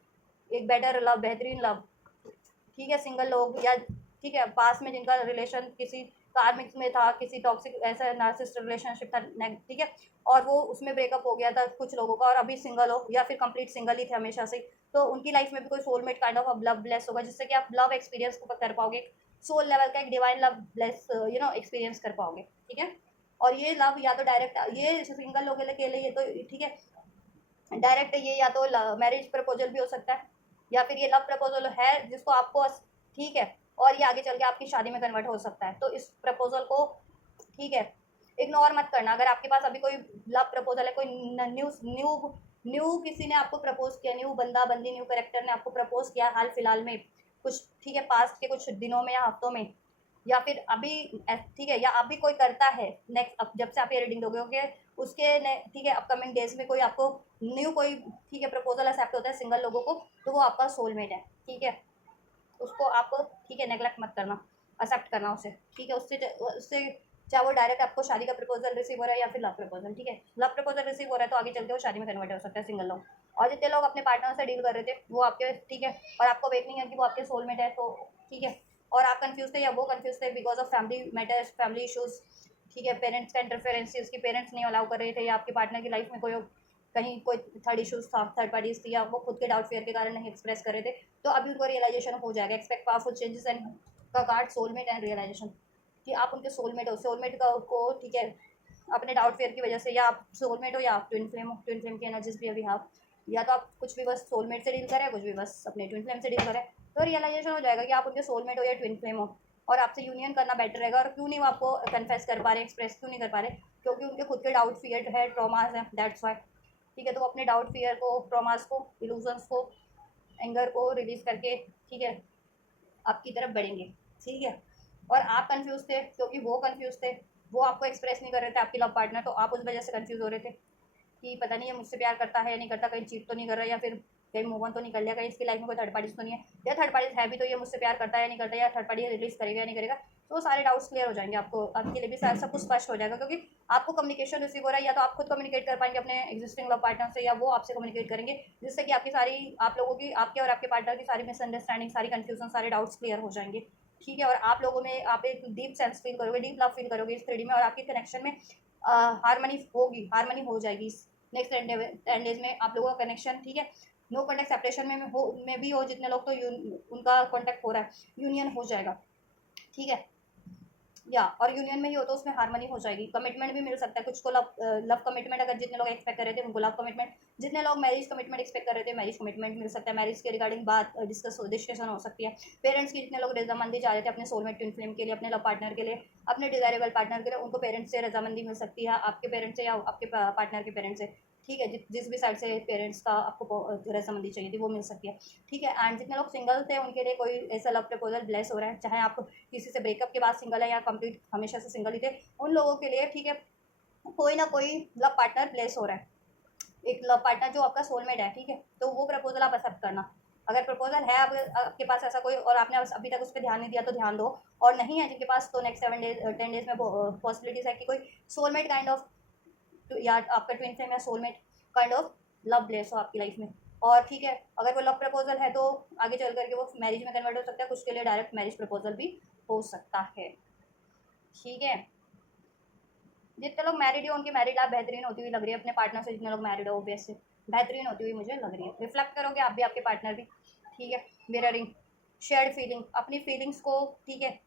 एक बेटर लव, बेहतरीन लव। ठीक है, सिंगल लोग या ठीक है पास में जिनका रिलेशन किसी कार्मिक में था, किसी टॉक्सिक ऐसा नार्सिसिस्ट रिलेशनशिप था, ठीक है, और वो उसमें ब्रेकअप हो गया था कुछ लोगों का, और अभी सिंगल हो या फिर कंप्लीट सिंगल ही थे हमेशा से, तो उनकी लाइफ में भी कोई soulmate kind of love bless होगा, जिससे कि आप लव एक्सपीरियंस को कर पाओगे, सोल लेवल का एक डिवाइन लव ब्लेस एक्सपीरियंस कर पाओगे। ठीक है, और ये लव या तो डायरेक्ट, ये सिंगल लोगों के लिए तो ठीक है डायरेक्ट, ये या तो मैरिज प्रपोजल भी हो सकता है, या फिर ये लव प्रपोजल है जिसको आपको ठीक है, और ये आगे चल के आपकी शादी में कन्वर्ट हो सकता है। तो इस प्रपोजल को ठीक है इग्नोर मत करना। अगर आपके पास अभी कोई लव प्रपोजल है, कोई न्यू न्यू न्यू किसी ने आपको प्रपोज किया, न्यू बंदा बंदी न्यू कैरेक्टर ने आपको प्रपोज किया हाल फिलहाल में कुछ, ठीक है पास्ट के कुछ दिनों में या हफ्तों में, या फिर अभी ठीक है, या अभी कोई करता है नेक्स्ट, अब जब से आप ये रीडिंग दोगे ओके उसके ठीक है अपकमिंग डेज में कोई आपको न्यू कोई ठीक है प्रपोजल एक्सेप्ट होता है सिंगल लोगों को, तो वो आपका सोलमेट है। ठीक है, उसको आप ठीक है नेगलेक्ट मत करना, एक्सेप्ट करना उसे। ठीक है, उससे चाहे वो डायरेक्ट आपको शादी का प्रपोजल रिसीव हो रहा है या फिर लव प्रपोजल। ठीक है, लव प्रपोजल रिसीव हो रहा है तो आगे चलते वो शादी में कन्वर्ट हो सकता है सिंगल लोग। और जितने लोग अपने पार्टनर से डील कर रहे थे वो आपके ठीक है, और आपको वेट नहीं है कि वो आपके सोलमेट है, तो ठीक है, और आप कंफ्यूज थे या वो कंफ्यूज थे because of family matters, family issues. ठीक है, पेरेंट्स का इंटरफेरेंस, उसके पेरेंट्स नहीं अलाउ कर रहे थे, या आपके पार्टनर की लाइफ में कोई कहीं कोई थर्ड इशूज़ था, थर्ड पार्टीज थी, या वो खुद के डाउट फेयर के कारण नहीं एक्सप्रेस कर रहे थे, तो अभी उनको रियलाइजेशन हो जाएगा। एक्सपेक्ट पावरफुल चेंजेस एंड का कार्ड सोलमेट एंड रियलाइजेशन, कि आप उनके सोलमेट हो, सोलमेट का को ठीक है अपने डाउट फेयर की वजह से, या आप सोलमेट हो या आप ट्विन फ्लेम हो, ट्विन फ्लेम की एनर्जीज भी अभी आप, या तो आप कुछ भी बस सोलमेट से डील करें, कुछ भी बस अपने ट्विन फ्लेम से डील करें, तो रियलाइजेशन हो जाएगा कि आप उनके सोलमेट हो या ट्विन फ्लेम हो, और आपसे यूनियन करना बेटर रहेगा। और क्यों नहीं वो आपको कन्फेस कर पा रहे, एक्सप्रेस क्यों नहीं कर पा रहे, क्योंकि उनके खुद के डाउट फियर है, ट्रॉमास है, दैट्स वाई। ठीक है, तो वो अपने डाउट फियर को, ट्रॉमास को, इल्यूजन्स को एंगर को रिलीज करके, ठीक है, आपकी तरफ बढ़ेंगे, ठीक है। और आप कंफ्यूज थे क्योंकि वो कंफ्यूज थे, वो आपको एक्सप्रेस नहीं कर रहे थे आपके लव पार्टनर, तो आप उस वजह से कंफ्यूज हो रहे थे कि पता नहीं ये मुझसे प्यार करता है या नहीं करता, कहीं चीट तो नहीं कर रहा, या फिर कहीं मूव ऑन तो नहीं कर लिया, कहीं इसकी लाइफ में कोई थर्ड पार्टी तो नहीं है, या थर्ड पार्टी है भी तो ये मुझसे प्यार करता है या नहीं करता, या थर्ड पार्टी रिलीज करेगा या नहीं करेगा। तो वो सारे डाउट्स क्लियर हो जाएंगे, आपको आपके लिए भी सब कुछ स्पष्ट हो जाएगा, क्योंकि आपको कम्युनिकेशन रिसीव हो रहा है, या तो आप खुद कम्युनिकेट कर पाएंगे अपने एग्जिस्टिंग लव पार्टनर से, या वो आपसे कम्युनिकेट करेंगे, जिससे कि आपकी सारी, आप लोगों की, आपके और आपके पार्टनर की सारी मिसअंडरस्टैंडिंग, सारी कन्फ्यूजन, सारे डाउट्स क्लियर हो जाएंगे, ठीक है। और आप लोगों में आप एक डीप सेंस फील करोगे, डीप लव फील करोगे इस 3D में, और आपके कनेक्शन में हारमनी होगी, हारमनी हो जाएगी इस नेक्स्ट 10 डेज में आप लोगों का कनेक्शन, ठीक है। नो कॉन्टैक्ट सेपरेशन में भी हो जितने लोग, तो उनका कॉन्टैक्ट हो रहा है, यूनियन हो जाएगा, ठीक है। या और यूनियन में ही हो तो उसमें हार्मनी हो जाएगी, कमिटमेंट भी मिल सकता है कुछ को, लव कमिटमेंट अगर जितने लोग एक्सपेक्ट कर रहे थे उनको लव कमिटमेंट, जितने लोग मैरिज कमिटमेंट एक्सपेक्ट कर रहे थे मैरिज कमिटमेंट मिल सकता है, मैरिज के रिगार्डिंग बात डिस्कशन हो सकती है। पेरेंट्स की जितने लोग रजामंदी चाह रहे थे अपने सोलमेट ट्विन फ्लेम के लिए, अपने लव पार्टनर के लिए, अपने डिजायरेबल पार्टनर के लिए, उनको पेरेंट्स से रजामंदी मिल सकती है, आपके पेरेंट्स से या आपके पार्टनर के पेरेंट्स से, ठीक है। जिस भी साइड से पेरेंट्स का आपको रजामंदी चाहिए थी वो मिल सकती है, ठीक है। एंड जितने लोग सिंगल थे उनके लिए कोई ऐसा लव प्रपोजल ब्लेस हो रहा है, चाहे आप किसी से ब्रेकअप के बाद सिंगल है या कंप्लीट हमेशा से सिंगल ही थे, उन लोगों के लिए, ठीक है, कोई ना कोई लव पार्टनर ब्लेस हो रहा है, एक लव पार्टनर जो आपका सोलमेट है, ठीक है। तो वो प्रपोजल आप एक्सेप्ट करना, अगर प्रपोजल है आपके पास ऐसा कोई और आपने अभी तक उस पर ध्यान नहीं दिया तो ध्यान दो, और नहीं है जिनके पास तो नेक्स्ट 10 डेज में पॉसिबिलिटीज है कि कोई सोलमेट काइंड ऑफ, या आपका ट्विन फ्लेम या soulmate kind of love bless हो आपकी लाइफ में, और ठीक है, अगर वो लव प्रपोजल है तो आगे चल करके वो मैरिज में कन्वर्ट हो सकता है, कुछ के लिए डायरेक्ट मैरिज प्रपोजल भी हो सकता है, ठीक है। जितने लोग मैरिड हो उनकी मैरिड लाइफ बेहतरीन होती हुई लग रही है अपने पार्टनर से, जितने लोग मैरिड हो ऑब्वियस से बेहतरीन होती हुई मुझे लग रही है, रिफ्लेक्ट करोगे आप भी आपके पार्टनर भी, ठीक है। मिररिंग, शेयर्ड फीलिंग, अपनी फीलिंग्स को, ठीक है,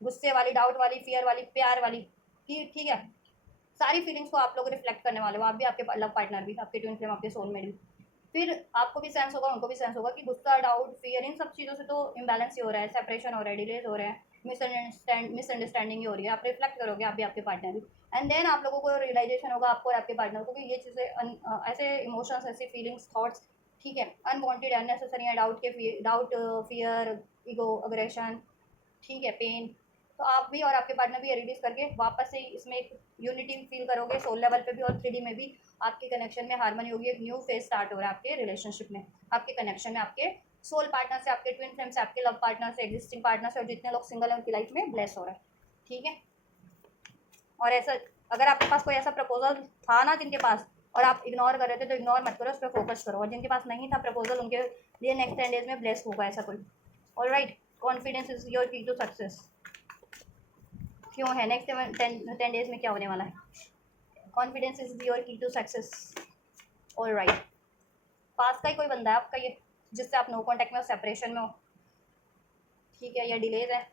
गुस्से वाली, डाउट वाली, फियर वाली, प्यार वाली, ठीक है, सारी फीलिंग्स को आप लोग रिफ्लेक्ट करने वाले हो, आप भी आपके लव पार्टनर भी, आपके ट्विन फ्लेम, आपके सोलमेट भी, फिर आपको भी सेंस होगा, उनको भी सेंस होगा कि गुस्सा, डाउट, फियर, इन सब चीज़ों से तो इम्बैलेंस ही हो रहा है, सेपरेशन हो रहा है, डिलेज हो रहे हैं, मिसअंडरस्टैंडिंग ही हो रही है, आप रिफ्लेक्ट करोगे आप भी आपके पार्टनर भी, एंड देन आप लोगों को रियलाइजेशन होगा, आपको और आपके पार्टनर को, कि ये चीज़ें ऐसे इमोशंस, ऐसी फीलिंग्स, थॉट्स, ठीक है, अनवांटेड, अननेसेसरी है, डाउट, फियर, ईगो, अग्रेशन, ठीक है, पेन, तो आप भी और आपके पार्टनर भी रिलीज करके वापस से इसमें एक यूनिटी फील करोगे, सोल लेवल पे भी और 3D में भी आपके कनेक्शन में हार्मनी होगी, एक न्यू फेज स्टार्ट हो रहा है आपके रिलेशनशिप में, आपके कनेक्शन में, आपके सोल पार्टनर से, आपके ट्विन फ्लेम से, आपके लव पार्टनर से, एग्जिस्टिंग पार्टनर से, और जितने लोग सिंगल हैं उनकी लाइफ में ब्लेस हो रहा है, ठीक है। और ऐसा, अगर आपके पास कोई ऐसा प्रपोजल था ना जिनके पास, और आप इग्नोर कर रहे थे, तो इग्नोर मत करो, उस पर फोकस करो, और जिनके पास नहीं था प्रपोजल उनके लिए नेक्स्ट 10 डेज में ब्लेस होगा ऐसा कोई, alright. Confidence is your key to success, क्यों है नेक्स्ट 10 डेज में क्या होने वाला है, confidence is your key to success, alright. पास का ही कोई बंदा है आपका ये, जिससे आप नो कॉन्टैक्ट में हो, सेपरेशन में हो, ठीक है, या डिलेज है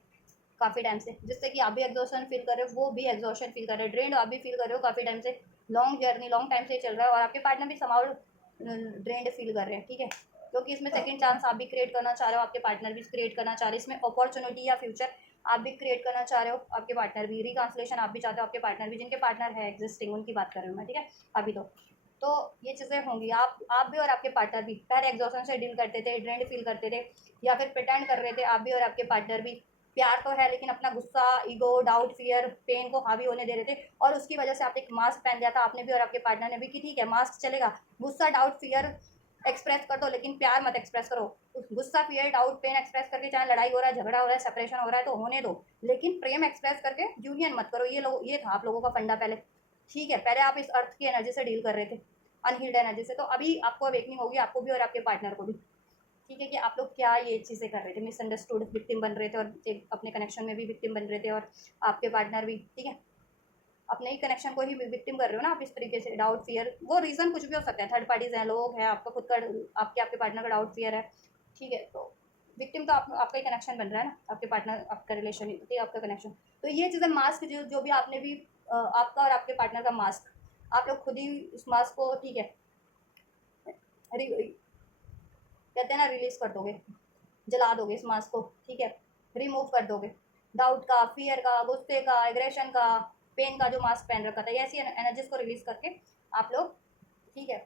काफ़ी टाइम से, जिससे कि आप भी एग्जॉशन फील कर रहे हो, वो भी एग्जॉशन फील कर रहे हो, ड्रेन आप भी फील कर रहे हो काफ़ी टाइम से, लॉन्ग जर्नी, लॉन्ग टाइम से चल रहा है, और आपके पार्टनर भी समाउ ड्रेंड फील कर रहे हैं, ठीक है, क्योंकि इसमें सेकंड चांस आप भी क्रिएट करना चाह रहे हो, आपके पार्टनर भी क्रिएट करना चाह रहे हैं, इसमें अपॉर्चुनिटी या फ्यूचर आप भी क्रिएट करना चाह रहे हो, आपके पार्टनर भी, रिकांसलेशन आप भी चाहते हो, आपके पार्टनर भी, जिनके पार्टनर है एग्जिस्टिंग उनकी बात कर रही हूँ मैं, ठीक है, अभी तो ये चीज़ें होंगी, आप भी और आपके पार्टनर भी पहले एग्जॉशन से डील करते थे, ड्रेंड फील करते थे, या फिर प्रिटेंड कर रहे थे आप भी और आपके पार्टनर भी, प्यार तो है लेकिन अपना गुस्सा, ईगो, डाउट, फियर, पेन को हावी होने दे रहे थे, और उसकी वजह से आप एक मास्क पहन लिया था आपने भी और आपके पार्टनर ने भी, कि ठीक है मास्क चलेगा, गुस्सा, डाउट, फियर एक्सप्रेस कर दो लेकिन प्यार मत एक्सप्रेस करो, गुस्सा, फियर, डाउट, पेन एक्सप्रेस करके चाहे लड़ाई हो रहा है, झगड़ा हो रहा है, सेपरेशन हो रहा है तो होने दो, लेकिन प्रेम एक्सप्रेस करके यूनियन मत करो, ये था आप लोगों का फंडा पहले, ठीक है। पहले आप इस अर्थ की एनर्जी से डील कर रहे थे, अनहील्ड एनर्जी से, तो अभी आपको अवेकनिंग होगी, आपको भी और आपके पार्टनर को भी, ठीक है, कि आप लोग क्या ये चीज़ें कर रहे थे, मिसअंडरस्टूड विक्टिम बन रहे थे, और एक अपने कनेक्शन में भी विक्टिम बन रहे थे, और आपके पार्टनर भी, ठीक है, अपने ही कनेक्शन को ही विक्टिम कर रहे हो ना आप इस तरीके से, डाउट, फियर, वो रीज़न कुछ भी हो सकता है, थर्ड पार्टीज हैं, लोग हैं, आपका खुद का, आपके आपके पार्टनर का डाउट, फियर है, ठीक है, तो विक्टिम तो आपका ही कनेक्शन बन रहा है ना, आपके पार्टनर, आपका रिलेशन ही आपका कनेक्शन, तो ये चीज़ें मास्क जो भी आपने भी आपका और आपके पार्टनर का मास्क, आप लोग खुद ही उस मास्क को, ठीक है, कहते हैं ना, रिलीज कर दोगे, जला दोगे इस मास्क को, ठीक है, रिमूव कर दोगे, डाउट का, फियर का, गुस्से का, एग्रेशन का, पेन का जो मास्क पहन रखा था, ऐसी एनर्जीज को रिलीज करके आप लोग, ठीक है,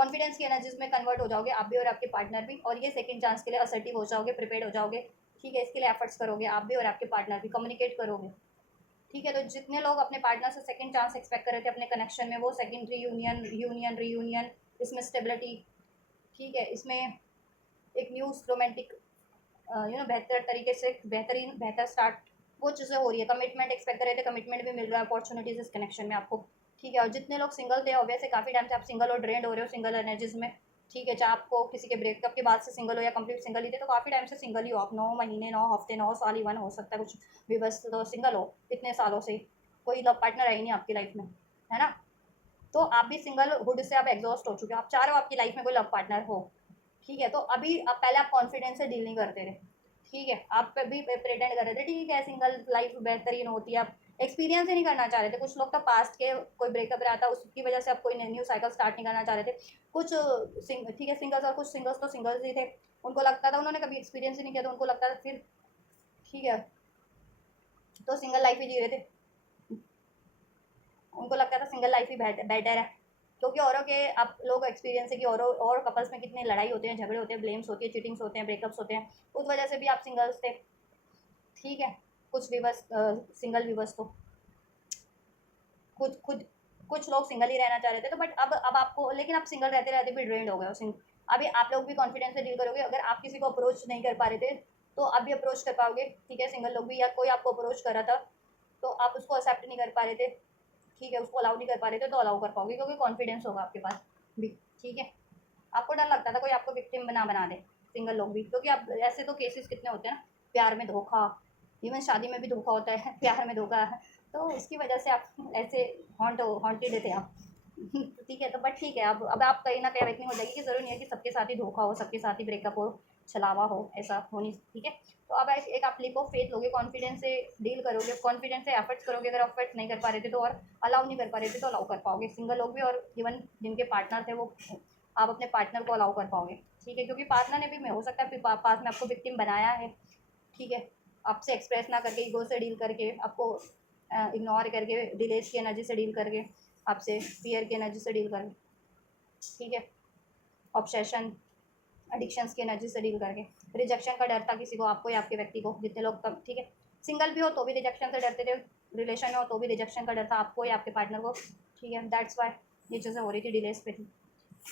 कॉन्फिडेंस की एनर्जीज में कन्वर्ट हो जाओगे आप भी और आपके पार्टनर भी, और ये सेकंड चांस के लिए असर्टिव हो जाओगे, प्रिपेयर्ड हो जाओगे, ठीक है। इसके लिए एफर्ट्स करोगे आप भी और आपके पार्टनर भी, कम्युनिकेट करोगे, ठीक है। तो जितने लोग अपने पार्टनर से सेकंड चांस एक्सपेक्ट कर रहे थे अपने कनेक्शन में, वो सेकंड रीयूनियन, इसमें स्टेबिलिटी, ठीक है, इसमें एक न्यू रोमांटिक बेहतर तरीके से बेहतर स्टार्ट, वो चीज़ें हो रही है। कमिटमेंट एक्सपेक्ट कर रहे थे, कमिटमेंट भी मिल रहा है, अपॉर्चुनिटीज इस कनेक्शन में आपको, ठीक है। और जितने लोग सिंगल थे, ऑब्वियसली काफ़ी टाइम से आप सिंगल और ड्रेंड हो रहे हो सिंगल एनर्जीज में, ठीक है। चाहे आपको किसी के ब्रेकअप के बाद से सिंगल हो या कंप्लीट सिंगल ही थे, तो काफ़ी टाइम से सिंगल ही हो आप, 9 महीने 9 हफ्ते 9 साल, इवन हो सकता है कुछ भी, बस तो सिंगल हो इतने सालों से, कोई लव पार्टनर है ही नहीं आपकी लाइफ में, है ना। तो आप भी सिंगल हुड से आप एग्जॉस्ट हो चुके हो, आप चाह रहे हो आपकी लाइफ में कोई लव पार्टनर हो, ठीक है। तो अभी आप पहले आप कॉन्फिडेंस से डील नहीं करते थे, ठीक है। आप भी प्रिटेंड कर रहे थे, ठीक है, सिंगल लाइफ बेहतरीन होती है, आप एक्सपीरियंस ही नहीं करना चाह रहे थे। कुछ लोग तो पास्ट के कोई ब्रेकअप रहा था, उसकी वजह से आप कोई न्यू साइकिल स्टार्ट नहीं करना चाह रहे थे। कुछ ठीक है सिंगल्स, और कुछ सिंगल्स तो सिंगल्स ही थे, उनको लगता था, उन्होंने कभी एक्सपीरियंस ही नहीं किया, तो उनको लगता था फिर, ठीक है, तो सिंगल लाइफ ही जी रहे थे, उनको लगता था सिंगल लाइफ ही बेटर है। क्योंकि औरों के आप लोग एक्सपीरियंस है कि और कपल्स में कितनी लड़ाई होती है, झगड़े होते हैं, ब्लेम्स होती है, चीटिंग्स होते हैं, ब्रेकअप्स होते हैं, उस वजह से भी आप सिंगल्स थे, ठीक है। कुछ व्यूवर्स सिंगल व्यूवर्स तो खुद खुद कुछ लोग सिंगल ही रहना चाह रहे थे, तो बट अब आपको, लेकिन आप सिंगल रहते रहते भी ड्रेन्ड हो गए हो। अभी आप लोग भी कॉन्फिडेंस से डील करोगे, अगर आप किसी को अप्रोच नहीं कर पा रहे थे तो आप भी अप्रोच कर पाओगे, ठीक है। सिंगल लोग भी, या कोई आपको अप्रोच कर रहा था तो आप उसको एक्सेप्ट नहीं कर पा रहे थे, ठीक है, उसको अलाउ नहीं कर पा रहे थे, तो अलाउ कर पाओगे क्योंकि कॉन्फिडेंस होगा आपके पास भी, ठीक है। आपको डर लगता था कोई आपको विक्टिम बना दे, सिंगल लोग भी, क्योंकि आप ऐसे तो केसेस कितने होते हैं ना, प्यार में धोखा, इवन शादी में भी धोखा होता है, प्यार में धोखा है, तो उसकी वजह से आप ऐसे हॉन्टेड थे आप ठीक है। तो बट ठीक है, अब आप कहीं ना कहीं अवेकनिंग हो जाएगी कि ज़रूरी नहीं है कि सबके साथ ही धोखा हो, सबके साथ ही ब्रेकअप हो, छलावा हो, ऐसा होनी, ठीक है। तो अब एक आप लीप ऑफ फेथ लोगे, कॉन्फिडेंस से डील करोगे, कॉन्फिडेंस से एफर्ट्स करोगे। अगर एफर्ट्स नहीं कर पा रहे थे तो, और अलाउ नहीं कर पा रहे थे तो अलाउ कर पाओगे, सिंगल लोग भी, और इवन जिनके पार्टनर थे वो, आप अपने पार्टनर को अलाउ कर पाओगे, ठीक है। क्योंकि पार्टनर ने भी, हो सकता है पास में आपको विक्टिम बनाया है, ठीक है, आपसे एक्सप्रेस ना करके, ईगो से डील करके, आपको इग्नोर करके, डिलेज की एनर्जी से डील करके, आपसे फियर की एनर्जी से डील करके, ठीक है, ऑब्सेशन, एडिक्शंस की एनर्जी से डील करके, रिजेक्शन का डर था किसी को, आपको या आपके व्यक्ति को, जितने लोग कम, ठीक है, सिंगल भी हो तो भी रिजेक्शन से डरते थे, रिलेशन में हो तो भी रिजेक्शन का डर था आपको या आपके पार्टनर को, ठीक है। दैट्स वाई ये चीज़ें हो रही थी, डिलेस पे थी।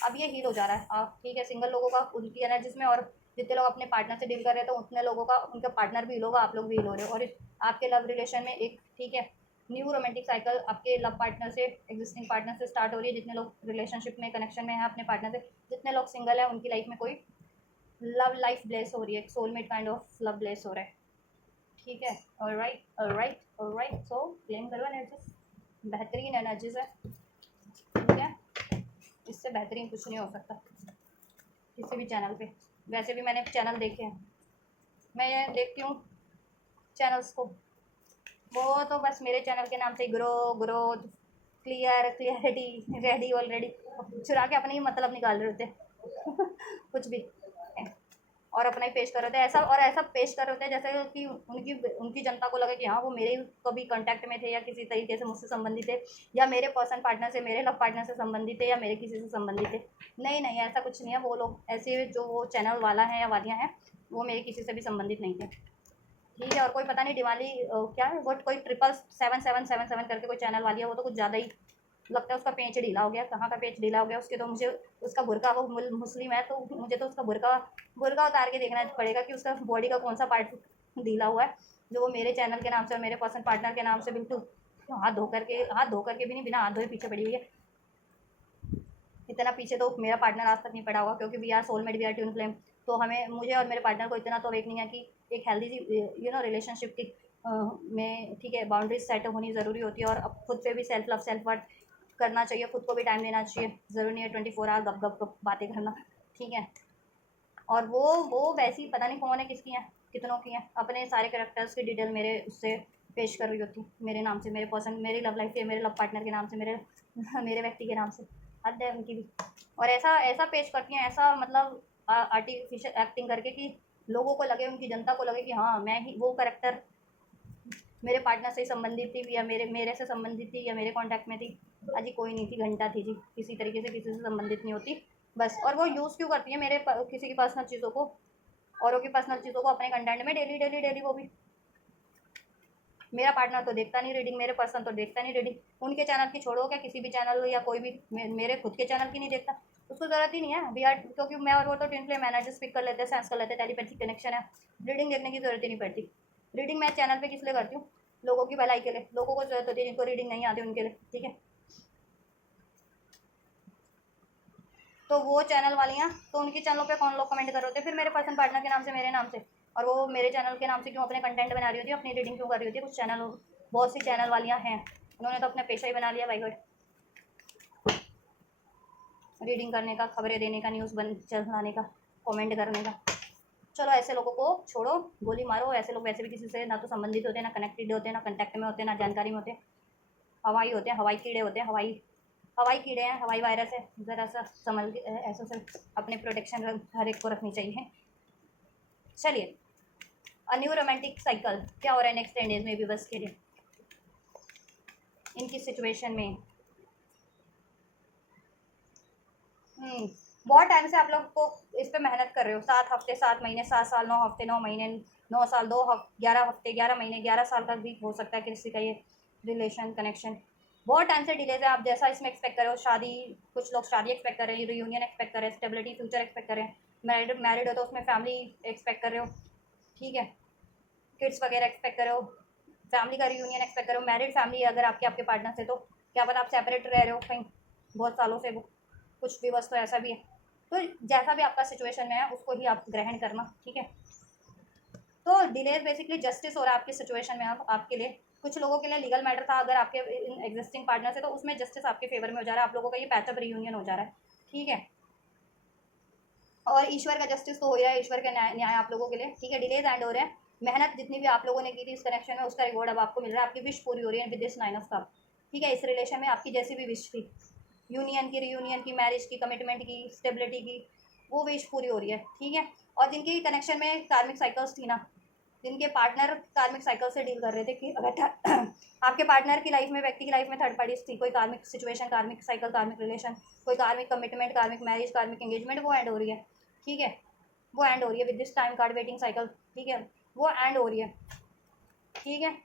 अब ये हील हो जा रहा है, ठीक है। सिंगल लोगों का उनकी एनर्जीज में, और जितने लोग अपने पार्टनर से डील कर रहे हैं तो उतने लोगों का उनका पार्टनर भी हील होगा, आप लोग भी हील हो रहे हो, और आपके लव रिलेशन में एक, ठीक है, न्यू रोमांटिक साइकिल आपके लव पार्टनर से, एग्जिस्टिंग पार्टनर से स्टार्ट हो रही है। जितने लोग रिलेशनशिप में, कनेक्शन में हैं अपने पार्टनर से, जितने लोग सिंगल हैं उनकी लाइफ में कोई लव लाइफ ब्लेस हो रही है, soulmate kind of love bless हो रहा है, ठीक है। ऑलराइट, सो क्लेम करो एनर्जीज, बेहतरीन एनर्जीज है, ठीक है। इससे बेहतरीन कुछ नहीं हो सकता किसी भी चैनल पे। वैसे भी मैंने चैनल देखे हैं, मैं ये देखती हूँ चैनल्स को, वो तो बस मेरे चैनल के नाम से ग्रोथ, क्लियरिटी, रेडी ऑलरेडी, चुरा के अपने ही मतलब निकाल रहे होते कुछ भी, और अपना ही पेश कर रहे थे, ऐसा पेश कर रहे थे जैसे कि उनकी उनकी जनता को लगे कि हाँ वो मेरे कभी कांटेक्ट में थे, या किसी तरीके से मुझसे संबंधित थे, या मेरे पर्सन पार्टनर से, मेरे लव पार्टनर से संबंधित थे, या मेरे किसी से संबंधित थे। नहीं, ऐसा कुछ नहीं है। वो लोग ऐसे, जो वो चैनल वाला है या वालियाँ हैं, वो मेरे किसी से भी संबंधित नहीं थे, ठीक है। और कोई पता नहीं दिवाली क्या है, वो कोई 77777 करके कोई चैनल वाली है, वो तो कुछ ज़्यादा ही लगता है, उसका पेच ढीला हो गया, कहाँ का पेच ढीला हो गया उसके, तो मुझे उसका बुर्का, वो मुस्लिम है तो मुझे तो उसका बुर्का उतार के देखना पड़ेगा कि उसका बॉडी का कौन सा पार्ट ढीला हुआ है, जो वो मेरे चैनल के नाम से और मेरे पर्सन पार्टनर के नाम से बिल्कुल हाथ धो करके भी नहीं, बिना हाथ धोए पीछे पड़ी हुई है। इतना पीछे तो मेरा पार्टनर आज तक नहीं पड़ा होगा, क्योंकि we are soulmate, we are twin flame. तो हमें, मुझे और मेरे पार्टनर को इतना तो नहीं है कि एक हेल्दी रिलेशनशिप की में, ठीक है, बाउंड्रीज सेट होनी ज़रूरी होती है, और अब खुद पे भी सेल्फ लव, सेल्फ वर्थ करना चाहिए, खुद को भी टाइम देना चाहिए, ज़रूरी नहीं है 24 आवर गप गप गप बातें करना, ठीक है। और वो वैसी पता नहीं कौन है, किसकी हैं, कितनों की हैं, अपने सारे कैरेक्टर्स की डिटेल मेरे उससे पेश कर रही होती, मेरे नाम से, मेरे पर्सन, मेरी लव लाइफ के, मेरे लव पार्टनर के नाम से, मेरे मेरे व्यक्ति के नाम से, हद है उनकी भी। और ऐसा ऐसा पेश करती हैं, ऐसा मतलब आर्टिफिशियल एक्टिंग करके कि लोगों को लगे, उनकी जनता को लगे कि हाँ मैं ही वो कैरेक्टर मेरे पार्टनर से ही संबंधित थी, या मेरे से संबंधित थी, या मेरे कांटेक्ट में थी। अजी कोई नहीं थी, घंटा थी जी, किसी तरीके से किसी से संबंधित नहीं होती। बस। और वो यूज़ क्यों करती है किसी की पर्सनल चीज़ों को, औरों की पर्सनल चीज़ों को अपने कंटेंट में डेली डेली डेली, वो भी। मेरा पार्टनर तो देखता नहीं रीडिंग, मेरे पर्सन तो देखता नहीं रीडिंग। उनके चैनल की छोड़ो, क्या किसी भी चैनल या कोई भी मेरे खुद के चैनल की नहीं देखता, उसको ज़रूरत ही नहीं है। वी आर, क्योंकि मैं और वो तो ट्विन फ्लेम एनर्जी स्पीक कर लेते हैं, सेंस कर लेते हैं, टेलीपैथिक कनेक्शन है, रीडिंग देखने की ज़रूरत ही नहीं पड़ती। रीडिंग मैं चैनल पर किस लिए करती हूँ? लोगों की भलाई के लिए, लोगों को ज़रूरत होती है जिनको रीडिंग नहीं आती उनके लिए, ठीक है। तो वो चैनल वालियाँ, तो उनकी चैनलों पे कौन लोग कमेंट कर रहे होते हैं फिर मेरे पर्सन पार्टनर के नाम से, मेरे नाम से, और वो मेरे चैनल के नाम से क्यों अपने कंटेंट बना रही होती है, अपनी रीडिंग क्यों कर रही होती है? कुछ चैनल, बहुत सी चैनल वालियाँ हैं, उन्होंने तो अपना पेशा ही बना लिया भाई गॉड, रीडिंग करने का, खबरें देने का, न्यूज़ बन चलाने का, कमेंट करने का। चलो ऐसे लोगों को छोड़ो, गोली मारो। ऐसे लोग वैसे भी किसी से ना तो संबंधित होते हैं, ना कनेक्टेड होते हैं, ना कॉन्टैक्ट में होते हैं, ना जानकारी में होते हैं। हवाई होते हैं, हवाई कीड़े होते हैं, हवाई कीड़े हैं, हवाई वायरस है। ज़रा सा संभल के, ऐसे से अपने प्रोटेक्शन हर एक को रखनी चाहिए। चलिए, अ न्यू रोमांटिक साइकिल क्या हो रहा है नेक्स्ट 10 डेज में भी बस के लिए इनकी सिचुएशन में। बहुत टाइम से आप लोग को इस पे मेहनत कर रहे हो, 7 हफ्ते, 7 महीने, 7 साल, 9 हफ्ते, 9 महीने, 9 साल, 11 हफ्ते, 11 महीने, 11 साल तक भी हो सकता है किसी का ये रिलेशन कनेक्शन। बहुत टाइम से डिलेज है। आप जैसा इसमें एक्सपेक्ट कर रहे हो, शादी, कुछ लोग शादी एक्सपेक्ट कर रहे हैं, रियूनियन एक्सपेक्ट कर रहे हैं, स्टेबिलिटी फ्यूचर एक्सपेक्ट कर रहे हैं, मैरिड हो तो उसमें फैमिली एक्सपेक्ट कर रहे हो, ठीक है, किड्स वगैरह एक्सपेक्ट कर रहे हो, फैमिली का रियूनियन एक्सपेक्ट कर रहे हो, मैरिड फैमिली अगर आपके पार्टनर से, तो क्या पता आप सेपरेट रह रहे हो कहीं बहुत सालों से, वो कुछ भी बस, तो ऐसा भी है। तो जैसा भी आपका सिचुएशन में है उसको ही आप ग्रहण करना, ठीक है। तो डिले बेसिकली जस्टिस हो रहा है आपकी सिचुएशन में। अब आपके लिए, कुछ लोगों के लिए लीगल मैटर था अगर आपके एग्जिस्टिंग पार्टनर से, तो उसमें जस्टिस आपके फेवर में हो जा रहा है, आप लोगों का ये पैचअप रियूनियन हो जा रहा है, ठीक है। और ईश्वर का जस्टिस तो हो रहा है, ईश्वर का न्याय आप लोगों के लिए, ठीक है। डिलेज एंड हो रहे हैं, मेहनत जितनी भी आप लोगों ने की थी इस कनेक्शन में, उसका रिवॉर्ड अब आपको मिल रहा है, आपकी विश पूरी हो रही है विद दिस 9 ऑफ कप, ठीक है। इस रिलेशन में आपकी जैसी भी विश थी, यूनियन की, रियूनियन की, मैरिज की, कमिटमेंट की, स्टेबिलिटी की, वो विश पूरी हो रही है, ठीक है। और जिनकी कनेक्शन में कार्मिक साइकिल्स थी ना, जिनके पार्टनर कार्मिक साइकिल से डील कर रहे थे कि अगर आपके पार्टनर की लाइफ में, व्यक्ति की लाइफ में थर्ड पार्टीज थी, कोई कार्मिक सिचुएशन, कार्मिक साइकिल, कार्मिक रिलेशन, कोई कार्मिक कमिटमेंट, कार्मिक मैरिज, कार्मिक एंगेजमेंट, वो एंड हो रही है, ठीक है। वो एंड हो रही है with this time card waiting cycle, ठीक है, वो एंड हो रही है, ठीक है।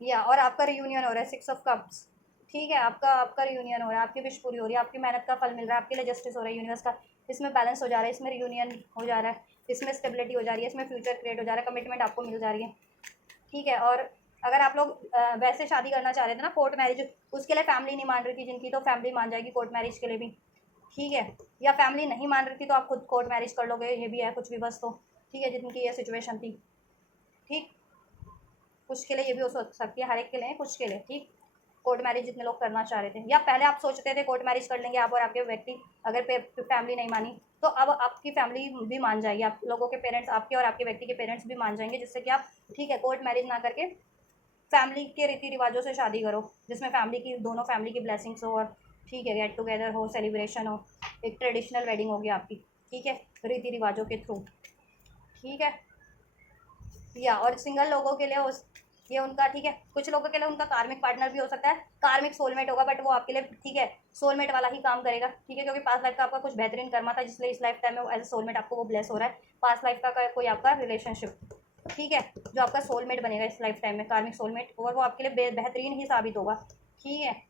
या और आपका रियूनियन हो रहा है 6 ऑफ कप्स, ठीक है। आपका रियूनियन हो रहा है, आपकी विश पूरी हो रही है, आपकी मेहनत का फल मिल रहा है, आपके लिए जस्टिस हो रहा है यूनिवर्स का, इसमें बैलेंस हो जा रहा है, इसमें रियूनियन हो जा रहा है, इसमें स्टेबिलिटी हो जा रही है, इसमें फ्यूचर क्रिएट हो जा रहा है, कमिटमेंट आपको मिल जा रही है, ठीक है। और अगर आप लोग वैसे शादी करना चाह रहे थे ना, कोर्ट मैरिज, उसके लिए फैमिली नहीं मान रही थी जिनकी, तो फैमिली मान जाएगी कोर्ट मैरिज के लिए भी, ठीक है। या फैमिली नहीं मान रही थी तो आप खुद कोर्ट मैरिज कर लोगे, ये भी है कुछ भी बस, तो ठीक है, जिनकी ये सिचुएशन थी, ठीक। कुछ के लिए ये भी हो सकती है, हर एक के लिए, कुछ के लिए, ठीक। कोर्ट मैरिज जितने लोग करना चाह रहे थे, या पहले आप सोचते थे कोर्ट मैरिज कर लेंगे आप और आपके व्यक्ति, अगर फैमिली नहीं मानी तो अब आपकी फैमिली भी मान जाएगी, आप लोगों के पेरेंट्स, आपके और आपके व्यक्ति के पेरेंट्स भी मान जाएंगे, जिससे कि आप, ठीक है, कोर्ट मैरिज ना करके फैमिली के रीति रिवाजों से शादी करो, जिसमें फैमिली की, दोनों फैमिली की ब्लेसिंग्स हो, और ठीक है, गेट टुगेदर हो, सेलिब्रेशन हो, एक ट्रेडिशनल वेडिंग होगी आपकी, ठीक है, रीति रिवाजों के थ्रू, ठीक है। या और सिंगल लोगों के लिए ये उनका, ठीक है, कुछ लोगों के लिए उनका कार्मिक पार्टनर भी हो सकता है, कार्मिक सोलमेट होगा, बट वो आपके लिए, ठीक है, सोलमेट वाला ही काम करेगा, ठीक है, क्योंकि पास्ट लाइफ का आपका कुछ बेहतरीन कर्मा था, जिसलिए इस लाइफ टाइम में एज ए सोलमेट आपको वो ब्लेस हो रहा है, पास्ट लाइफ का कोई आपका रिलेशनशिप, ठीक है, जो आपका सोलमेट बनेगा इस लाइफ टाइम में, कार्मिक सोलमेट, और वो आपके लिए बेहतरीन ही साबित होगा, ठीक है।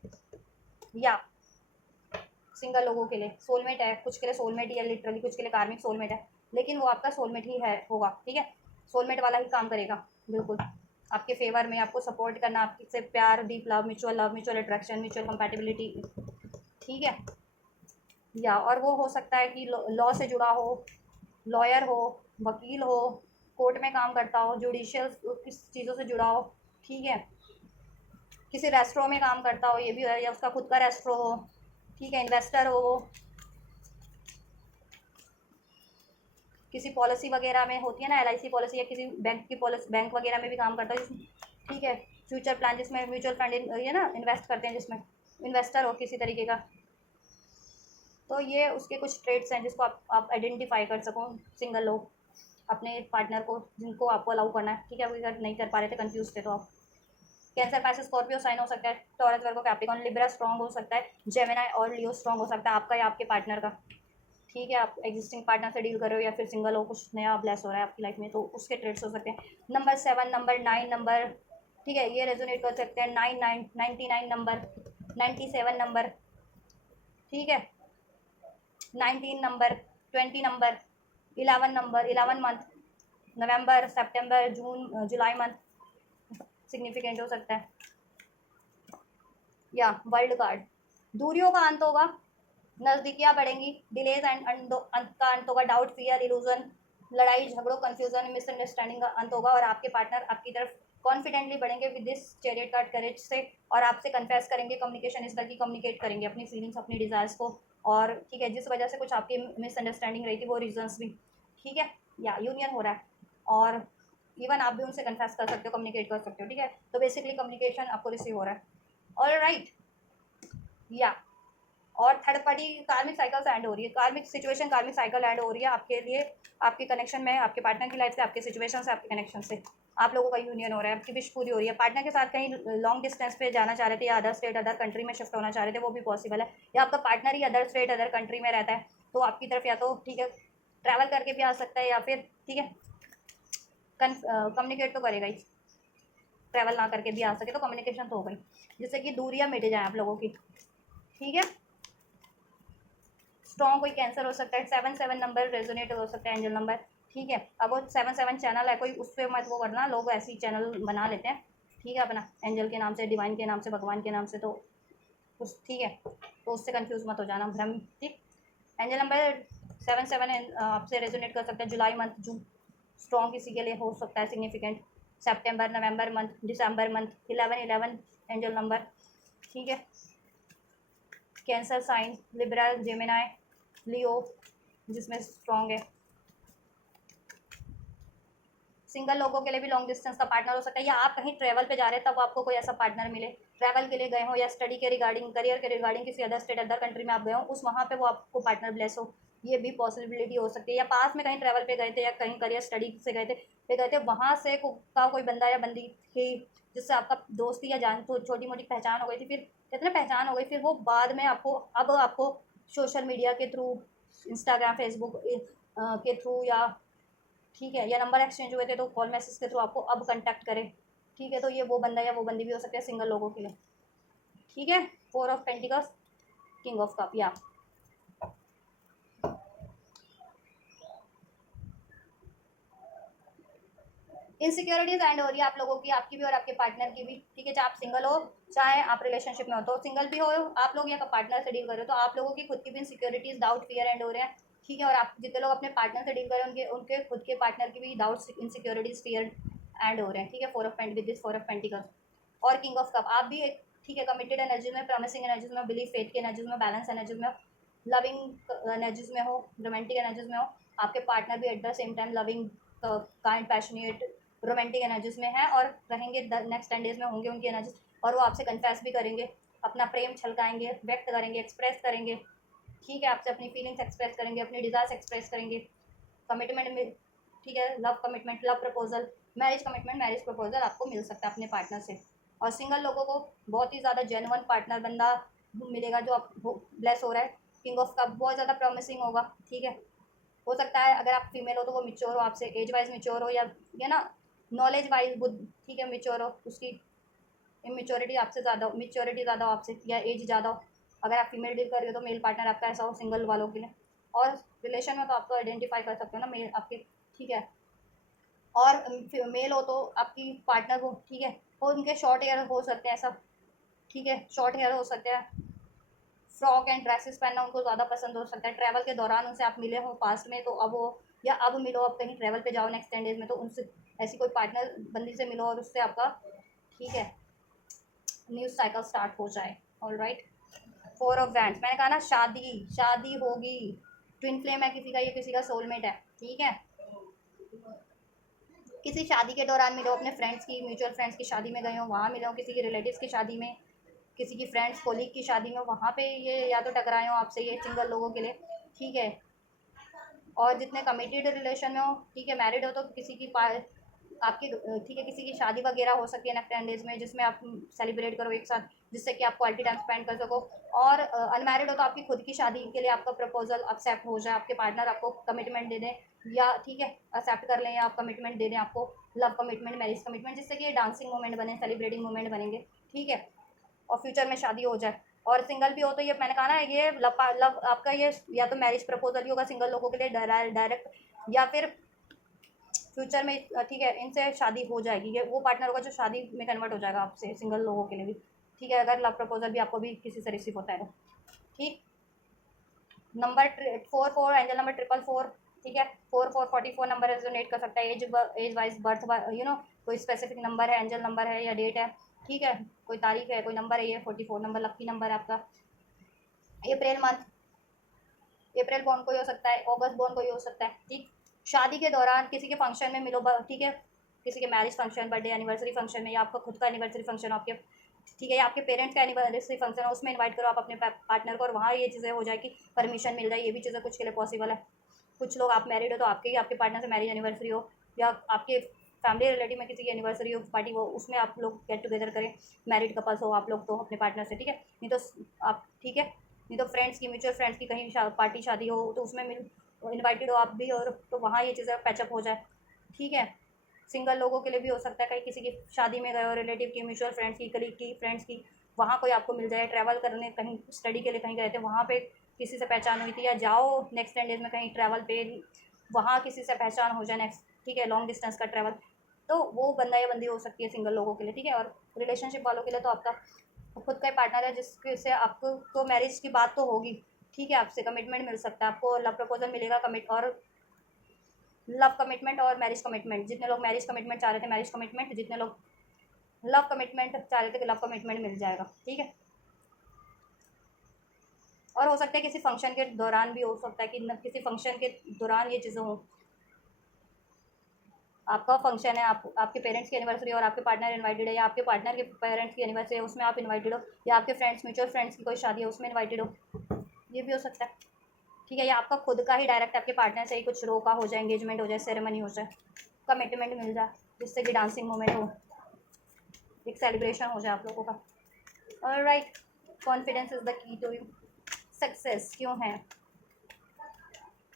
या सिंगल लोगों के लिए सोलमेट है, कुछ के लिए सोलमेट ही है लिटरली, कुछ के लिए कार्मिक सोलमेट है, लेकिन वो आपका सोलमेट ही है, होगा, ठीक है, सोलमेट वाला ही काम करेगा, बिल्कुल आपके फेवर में, आपको सपोर्ट करना, आपसे प्यार, deep love, mutual attraction, mutual compatibility, ठीक है। या और वो हो सकता है कि लॉ से जुड़ा हो, लॉयर हो, वकील हो, कोर्ट में काम करता हो, जुडिशियल किस चीज़ों से जुड़ा हो, ठीक है, किसी रेस्टोरों में काम करता हो, ये भी है, या उसका खुद का रेस्टोरो हो, ठीक है, इन्वेस्टर हो, किसी पॉलिसी वगैरह में होती है ना, LIC पॉलिसी, या किसी बैंक की पॉलिसी, बैंक वगैरह में भी काम करता है जिसमें, ठीक है, फ्यूचर प्लान, जिसमें म्यूचुअल फंड ये ना इन्वेस्ट करते हैं, जिसमें इन्वेस्टर हो किसी तरीके का, तो ये उसके कुछ ट्रेड्स हैं जिसको आप आइडेंटिफाई कर सको, सिंगल लोग अपने पार्टनर को, जिनको आपको अलाउ करना है, ठीक है। अगर नहीं कर पा रहे थे, कंफ्यूज थे, तो आप, कैंसर, पाइसेस, स्कॉर्पियो साइन हो सकता है, taurus, Virgo, Capricorn, Libra strong हो सकता है, जेमिनी और लियो स्ट्रॉन्ग हो सकता है आपका या आपके पार्टनर का। ठीक है, आप एग्जिस्टिंग पार्टनर से डील कर रहे हो या फिर सिंगल हो, कुछ नया ब्लेस हो रहा है आपकी लाइफ में, तो उसके ट्रेड्स हो सकते हैं। नंबर 7, नंबर 9 नंबर, ठीक है, ये रेजोनेट कर सकते हैं। 99 नंबर, 97 नंबर, ठीक है, 19 नंबर, 20 नंबर, 11 नंबर, 11 मंथ, नवंबर, सितंबर, जून, जुलाई मंथ सिग्निफिकेंट हो सकता है। या वर्ल्ड कार्ड, दूरियों का अंत होगा, नजदीकियां बढ़ेंगी, डिलेज एंड अंत का अंत होगा, डाउट, फियर, इल्यूजन, लड़ाई झगड़ों, कंफ्यूजन, मिसअंडरस्टैंडिंग का अंत होगा, और आपके पार्टनर आपकी तरफ कॉन्फिडेंटली बढ़ेंगे विद दिस चैरियट कार्ड, करेज से, और आपसे कन्फेस करेंगे, कम्युनिकेशन इस तरह की कम्युनिकेट करेंगे अपनी फीलिंग्स, अपनी डिजायर्स को, और ठीक है, जिस वजह से कुछ आपकी मिसअंडरस्टैंडिंग रही थी वो रीजंस भी, ठीक है, या यूनियन हो रहा है, और इवन आप भी उनसे कन्फेस कर सकते हो, कम्युनिकेट कर सकते हो, ठीक है, तो बेसिकली कम्युनिकेशन आपको रिसीव हो रहा है। ऑल राइट, या और थर्ड पार्टी कार्मिक साइकिल एंड हो रही है, कार्मिक सिचुएशन, कार्मिक साइकिल एंड हो रही है आपके लिए, आपके कनेक्शन में, आपके पार्टनर की लाइफ से, आपके सिचुएशन से, आपके कनेक्शन से आप लोगों का यूनियन हो रहा है, आपकी विश पूरी हो रही है। पार्टनर के साथ कहीं लॉन्ग डिस्टेंस पे जाना चाह रहे थे या अदर स्टेट, अदर कंट्री में शिफ्ट होना चाह रहे थे, वो भी पॉसिबल है, या आपका पार्टनर ही अदर स्टेट, अदर कंट्री में रहता है, तो आपकी तरफ या तो ठीक है ट्रैवल करके भी आ सकता है, या फिर ठीक है कम्युनिकेट तो करेगा ही, ट्रैवल ना करके भी आ सके तो कम्युनिकेशन तो हो गई, जिससे कि दूरियां मिट जाए आप लोगों की, ठीक है। स्ट्रॉन्ग कोई कैंसर हो सकता है, 7 नंबर रेजोनेट हो सकता है, एंजल नंबर, ठीक है। अब वो 7 चैनल है, कोई उस पर मत वो करना, लोग ऐसी चैनल बना लेते हैं, ठीक है, अपना एंजल के नाम से, डिवाइन के नाम से, भगवान के नाम से, तो उस ठीक है, तो उससे कंफ्यूज मत हो जाना, भ्रम, ठीक। एंजल नंबर 7 आपसे रेजोनेट कर सकते हैं, जुलाई मंथ, जून स्ट्रॉन्ग किसी के लिए हो सकता है सिग्निफिकेंट, सेप्टेम्बर, नवंबर मंथ, दिसंबर मंथ, 11 एंजल नंबर, ठीक है। कैंसर साइन, लिब्रा, जेमिनाई, लियो जिसमें स्ट्रॉन्ग है। सिंगल लोगों के लिए भी लॉन्ग डिस्टेंस का पार्टनर हो सकता है, या आप कहीं ट्रैवल पे जा रहे हैं तब आपको कोई ऐसा पार्टनर मिले, ट्रैवल के लिए गए हो या स्टडी के रिगार्डिंग, करियर के रिगार्डिंग किसी अदर स्टेट, अदर कंट्री में आप गए हो, उस वहाँ पे वो आपको पार्टनर ब्लेस हो, ये भी पॉसिबिलिटी हो सकती है। या पास में कहीं ट्रैवल पे गए थे या कहीं करियर स्टडी से गए थे वहाँ से का कोई बंदा या बंदी थी जिससे आपका दोस्ती या जान तो छोटी मोटी पहचान हो गई थी, फिर कितने पहचान हो गई, फिर वो बाद में आपको सोशल मीडिया के थ्रू, इंस्टाग्राम, फेसबुक के थ्रू, या ठीक है, या नंबर एक्सचेंज हुए थे तो कॉल मैसेज के थ्रू आपको अब कांटेक्ट करे, ठीक है, तो ये वो बंदा या वो बंदी भी हो सकते हैं सिंगल लोगों के लिए, ठीक है। 4 of pentacles, king of cup, या इनसिक्योरिटीज एंड हो रही है आप लोगों की, आपकी भी और आपके पार्टनर की भी, ठीक है, चाहे आप सिंगल हो चाहे आप रिलेशनशिप में हो, तो सिंगल भी हो आप लोग या पार्टनर से डील कर रहे हो तो आप लोगों की खुद की भी इनसिक्योरिटीज, डाउट, फियर एंड हो रहे हैं, ठीक है, और आप जितने लोग अपने पार्टनर से डील कर रहे हैं उनके उनके खुद के पार्टनर की भी डाउट्स, इनसिक्योरिटीज, फियर एंड हो रहे हैं, ठीक है। 4 of pent with this 4 of pentacles और किंग ऑफ कप, आप भी एक ठीक है कमिटेड एनर्जी में, प्रॉमिसिंग एनर्जीज में, बिलीव, फेथ की एनर्जीज में, बैलेंस एनर्जीज में, लविंग एनर्जीज में हो, रोमांटिक एनर्जीज में हो, आपके पार्टनर भी at the same time loving, kind, passionate, romantic energies में है, और रहेंगे नेक्स्ट 10 डेज में होंगे उनकी एनर्जीज, और वो आपसे कन्फेस भी करेंगे, अपना प्रेम छलकाएंगे, व्यक्त करेंगे, एक्सप्रेस करेंगे, ठीक है, आपसे अपनी फीलिंग्स एक्सप्रेस करेंगे, अपनी डिज़ायर्स एक्सप्रेस करेंगे, कमिटमेंट में, ठीक है, love commitment, love proposal, marriage commitment, marriage proposal आपको मिल सकता है अपने पार्टनर से। और सिंगल लोगों को बहुत ही ज़्यादा जेन्युइन पार्टनर बंदा मिलेगा जो आप ब्लेस हो रहा है, किंग ऑफ कप बहुत ज़्यादा प्रॉमिसिंग होगा, ठीक है, हो सकता है अगर आप फीमेल हो तो वो मिच्योर हो आपसे, एज वाइज मिच्योर हो, या ना नॉलेज वाइज बुद्ध, ठीक है, मिच्योर हो, उसकी इमेच्योरिटी आपसे ज़्यादा हो, मिच्योरिटी ज़्यादा हो आपसे, या एज ज़्यादा हो, अगर आप फीमेल डील कर रहे हो तो मेल पार्टनर आपका ऐसा हो सिंगल वालों के लिए, और रिलेशन में तो आपको आइडेंटिफाई कर सकते हो ना मेल आपके, ठीक है, और मेल हो तो आपकी पार्टनर हो, ठीक है, और उनके शॉर्ट हेयर हो सकते हैं ऐसा, ठीक है, शॉर्ट हेयर हो सकते हैं, फ्रॉक एंड ड्रेसेस पहनना उनको ज़्यादा पसंद हो सकता है, ट्रैवल के दौरान उनसे आप मिले हो पास्ट में तो अब वो, या अब मिलो, अब कहीं ट्रैवल पे जाओ नेक्स्ट 10 डेज में तो उनसे ऐसी कोई पार्टनर बंदी से मिलो और उससे आपका, ठीक है, न्यूज़ साइकिल स्टार्ट हो जाए। ऑल राइट, 4 ऑफ वैंड्स, मैंने कहा ना शादी, शादी होगी, ट्विन फ्लेम है किसी का, ये किसी का सोलमेट है, ठीक है, किसी शादी के दौरान मिलो, अपने फ्रेंड्स की, म्यूचुअल फ्रेंड्स की शादी में गए हो वहाँ मिलो, किसी के रिलेटिव्स की शादी में, किसी की फ्रेंड्स कोलीग की शादी में, वहाँ पे ये या तो टकराए हो आपसे, ये सिंगल लोगों के लिए, ठीक है। और जितने कमिटेड रिलेशन में हो, ठीक है, मैरिड हो तो किसी की आपके ठीक है, किसी की शादी वगैरह हो सकती है नेक्स्ट 10 डेज में, जिसमें आप सेलिब्रेट करो एक साथ, जिससे कि आप क्वालिटी टाइम स्पेंड कर सको। और अनमैरिड हो तो आपकी खुद की शादी के लिए आपका प्रपोजल एक्सेप्ट हो जाए, आपके पार्टनर आपको कमिटमेंट दे दें, या ठीक है एक्सेप्ट कर लें, या आप कमिटमेंट दे दें आपको, लव कमिटमेंट, मैरिज कमिटमेंट, जिससे कि ये डांसिंग मोमेंट बने, सेलिब्रेटिंग मोमेंट बनेंगे, ठीक है, और फ्यूचर में शादी हो जाए। और सिंगल भी हो तो ये मैंने कहा ना, ये लव आपका ये या तो मैरिज प्रपोजल ही होगा सिंगल लोगों के लिए डायरेक्ट, या फिर फ्यूचर में ठीक है इनसे शादी हो जाएगी, ये वो पार्टनर होगा जो शादी में कन्वर्ट हो जाएगा आपसे, सिंगल लोगों के लिए भी, ठीक है, अगर लव प्रपोजल भी आपको भी किसी से रिसीव होता है तो, ठीक। नंबर 44, एंजल नंबर 444, ठीक है, 4444 नंबर रेजोनेट कर सकता है, एज वाइज बर्थ, कोई स्पेसिफिक नंबर है, एंजल नंबर है या डेट है, ठीक है, कोई तारीख है, कोई नंबर है, ये 44 नंबर लकी नंबर है आपका। अप्रैल मंथ, अप्रैल बॉर्न कोई हो सकता है, अगस्त बॉर्न कोई हो सकता है, ठीक। शादी के दौरान किसी के फंक्शन में मिलो, ठीक है, किसी के marriage function, birthday anniversary function में, या आपका खुद का एनिवर्सरी फंक्शन आपके, ठीक है, या आपके पेरेंट्स का एनिवर्सरी फंक्शन है, उसमें इनवाइट करो आप अपने पार्टनर को, और वहाँ ये चीज़ें हो जाए कि परमिशन मिल जाए, ये भी चीज़ें कुछ के लिए पॉसिबल है। कुछ लोग, आप मैरिड हो तो आपके ही आपके पार्टनर से मैरिज एनिवर्सरी हो, या आपके फैमिली रिलेटिव में किसी की एनिवर्सरी हो, पार्टी हो, उसमें आप लोग गेट टुगेदर करें, मैरिड कपल्स हो आप लोग तो अपने पार्टनर से, ठीक है, नहीं तो आप, ठीक है, नहीं तो फ्रेंड्स की, म्यूचुअल फ्रेंड्स की कहीं पार्टी शादी हो तो उसमें मिल इन्वाइटेड हो आप भी, और तो वहाँ ये चीज़ें पैचअप हो जाए, ठीक है। सिंगल लोगों के लिए भी हो सकता है, कहीं किसी की शादी में गए हो, रिलेटिव की, म्यूचुअल फ्रेंड्स की, कलीग की, फ्रेंड्स की, वहाँ कोई आपको मिल जाए, ट्रैवल करने कहीं स्टडी के लिए कहीं गए थे, वहाँ पे किसी से पहचान हुई थी, या जाओ नेक्स्ट 10 डेज में कहीं ट्रैवल पे, वहाँ किसी से पहचान हो जाए नेक्स्ट, ठीक है, लॉन्ग डिस्टेंस का ट्रैवल, तो वो बंदा या बंदी हो सकती है सिंगल लोगों के लिए, ठीक है। और रिलेशनशिप वालों के लिए तो आपका खुद का ही पार्टनर है, जिसके से आपको तो मैरिज की बात तो होगी, ठीक है, आपसे कमिटमेंट मिल सकता है, आपको लव प्रपोजल मिलेगा, लव कमिटमेंट और मैरिज कमिटमेंट, जितने लोग मैरिज कमिटमेंट चाह रहे थे मैरिज कमिटमेंट, जितने लोग लव कमिटमेंट चाह रहे थे लव कमिटमेंट मिल जाएगा, ठीक है। और हो सकता है किसी फंक्शन के दौरान भी हो सकता है कि किसी फंक्शन के दौरान ये चीज़ें हों, आपका फंक्शन है, आप आपके पेरेंट्स की एनिवर्सरी और आपके पार्टनर इनवाइटेड है, या आपके पार्टनर के पेरेंट्स की एनिवर्सरी है उसमें आप इनवाइटेड हो, या आपके फ्रेंड्स, म्यूचुअल फ्रेंड्स की कोई शादी है उसमें इनवाइटेड हो, ये भी हो सकता है, ठीक है, या आपका खुद का ही डायरेक्ट आपके पार्टनर से ही कुछ रोका हो जाए, एंगेजमेंट हो जाए, सेरेमनी हो जाए, कमिटमेंट मिल जाए, जिससे कि डांसिंग मोमेंट हो, एक सेलिब्रेशन हो जाए आप लोगों का। Alright, confidence is the key to success क्यों है।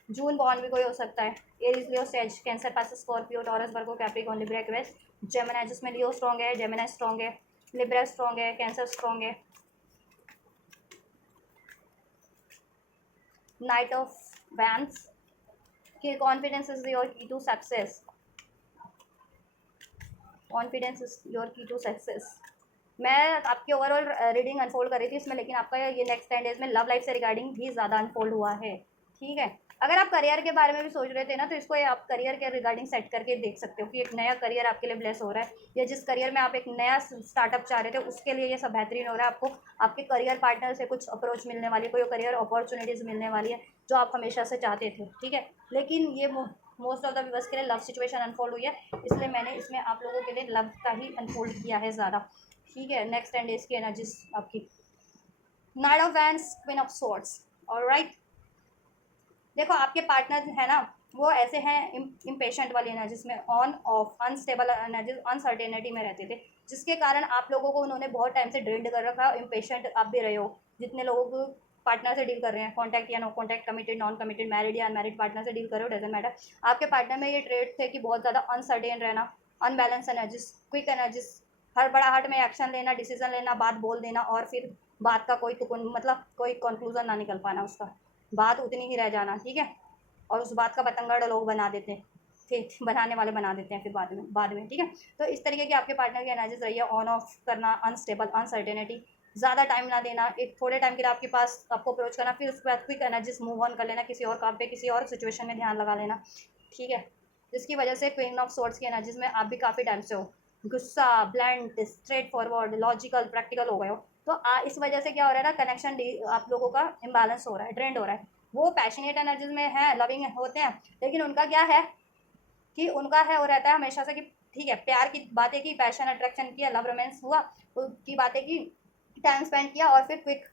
जून बॉर्न भी कोई हो सकता है, एरीज, लियो, सेज, कैंसर, पास, Scorpio, Taurus, Virgo, Capricorn, Libra, Aquarius, Gemini, जिसमें लियो स्ट्रॉन्ग है, जेमिनी स्ट्रॉन्ग है, लिब्रा स्ट्रॉन्ग है, कैंसर स्ट्रॉन्ग है। नाइट ऑफ वैंस, कि confidence is your key to success, confidence is your key to success. मैं आपकी ओवरऑल रीडिंग अनफोल्ड कर रही थी इसमें, लेकिन आपका ये नेक्स्ट 10 डेज में लव लाइफ से रिगार्डिंग भी ज़्यादा अनफोल्ड हुआ है, ठीक है। अगर आप करियर के बारे में भी सोच रहे थे ना, तो इसको आप करियर के रिगार्डिंग सेट करके देख सकते हो कि एक नया करियर आपके लिए ब्लेस हो रहा है, या जिस करियर में आप एक नया स्टार्टअप चाह रहे थे उसके लिए ये सब बेहतरीन हो रहा है, आपको आपके करियर पार्टनर से कुछ अप्रोच मिलने वाली है, कोई करियर अपॉर्चुनिटीज़ मिलने वाली है जो आप हमेशा से चाहते थे, ठीक है। लेकिन ये मोस्ट ऑफ द व्यूअर्स के लिए लव सिचुएशन अनफोल्ड हुई है, इसलिए मैंने इसमें आप लोगों के लिए लव का ही अनफोल्ड किया है ज़्यादा, ठीक है। नेक्स्ट 10 डेज की एनर्जीज आपकी, night of wands, queen of swords, alright. देखो आपके पार्टनर है ना, वो ऐसे हैं इम्पेशेंट वाली एनर्जीज में, on off unstable energies, uncertainty में रहते थे, जिसके कारण आप लोगों को उन्होंने बहुत टाइम से ड्रेन्ड कर रखा, इम्पेशेंट आप भी रहे हो, जितने लोगों को पार्टनर से डील कर रहे हैं, कॉन्टैक्ट या no contact, committed, non committed, married या अनमैरिड पार्टनर से डील कर रहे हो, डजेंट मैटर। आपके पार्टनर में ये ट्रेड थे कि बहुत ज़्यादा अनसर्टेन रहना, अनबैलेंस एनर्जीज, क्विक एनर्जीज, हड़बड़ाहट में एक्शन लेना, डिसीजन लेना, बात बोल देना, और फिर बात का कोई मतलब कोई कंक्लूजन ना निकल पाना, उसका बात उतनी ही रह जाना, ठीक है, और उस बात का बतंगड़ लोग बना देते हैं, ठीक, बनाने वाले बना देते हैं फिर बाद में, ठीक है। तो इस तरीके की आपके पार्टनर की एनर्जीज रही है, ऑन ऑफ करना, अनस्टेबल, अनसर्टेनिटी, ज़्यादा टाइम ना देना, एक थोड़े टाइम के लिए आपके पास आपको अप्रोच करना, फिर उसके बाद क्विक एनर्जीज मूव ऑन कर लेना, किसी और काम पे, किसी और सिचुएशन में ध्यान लगा लेना, ठीक है। जिसकी वजह से क्वीन ऑफ सोर्ड्स की एनर्जीज में आप भी काफ़ी टाइम से हो, गुस्सा, blunt, straight forward, logical, practical हो गए हो, तो इस वजह से क्या हो रहा है ना, कनेक्शन आप लोगों का इम्बैलेंस हो रहा है, ड्रेंड हो रहा है। वो पैशनेट एनर्जीज में है, लविंग होते हैं, लेकिन उनका क्या है कि उनका है वो रहता है हमेशा से कि ठीक है, प्यार की बातें की, पैशन अट्रैक्शन किया, लव रोमांस हुआ, की बातें की, टाइम स्पेंड किया, और फिर quick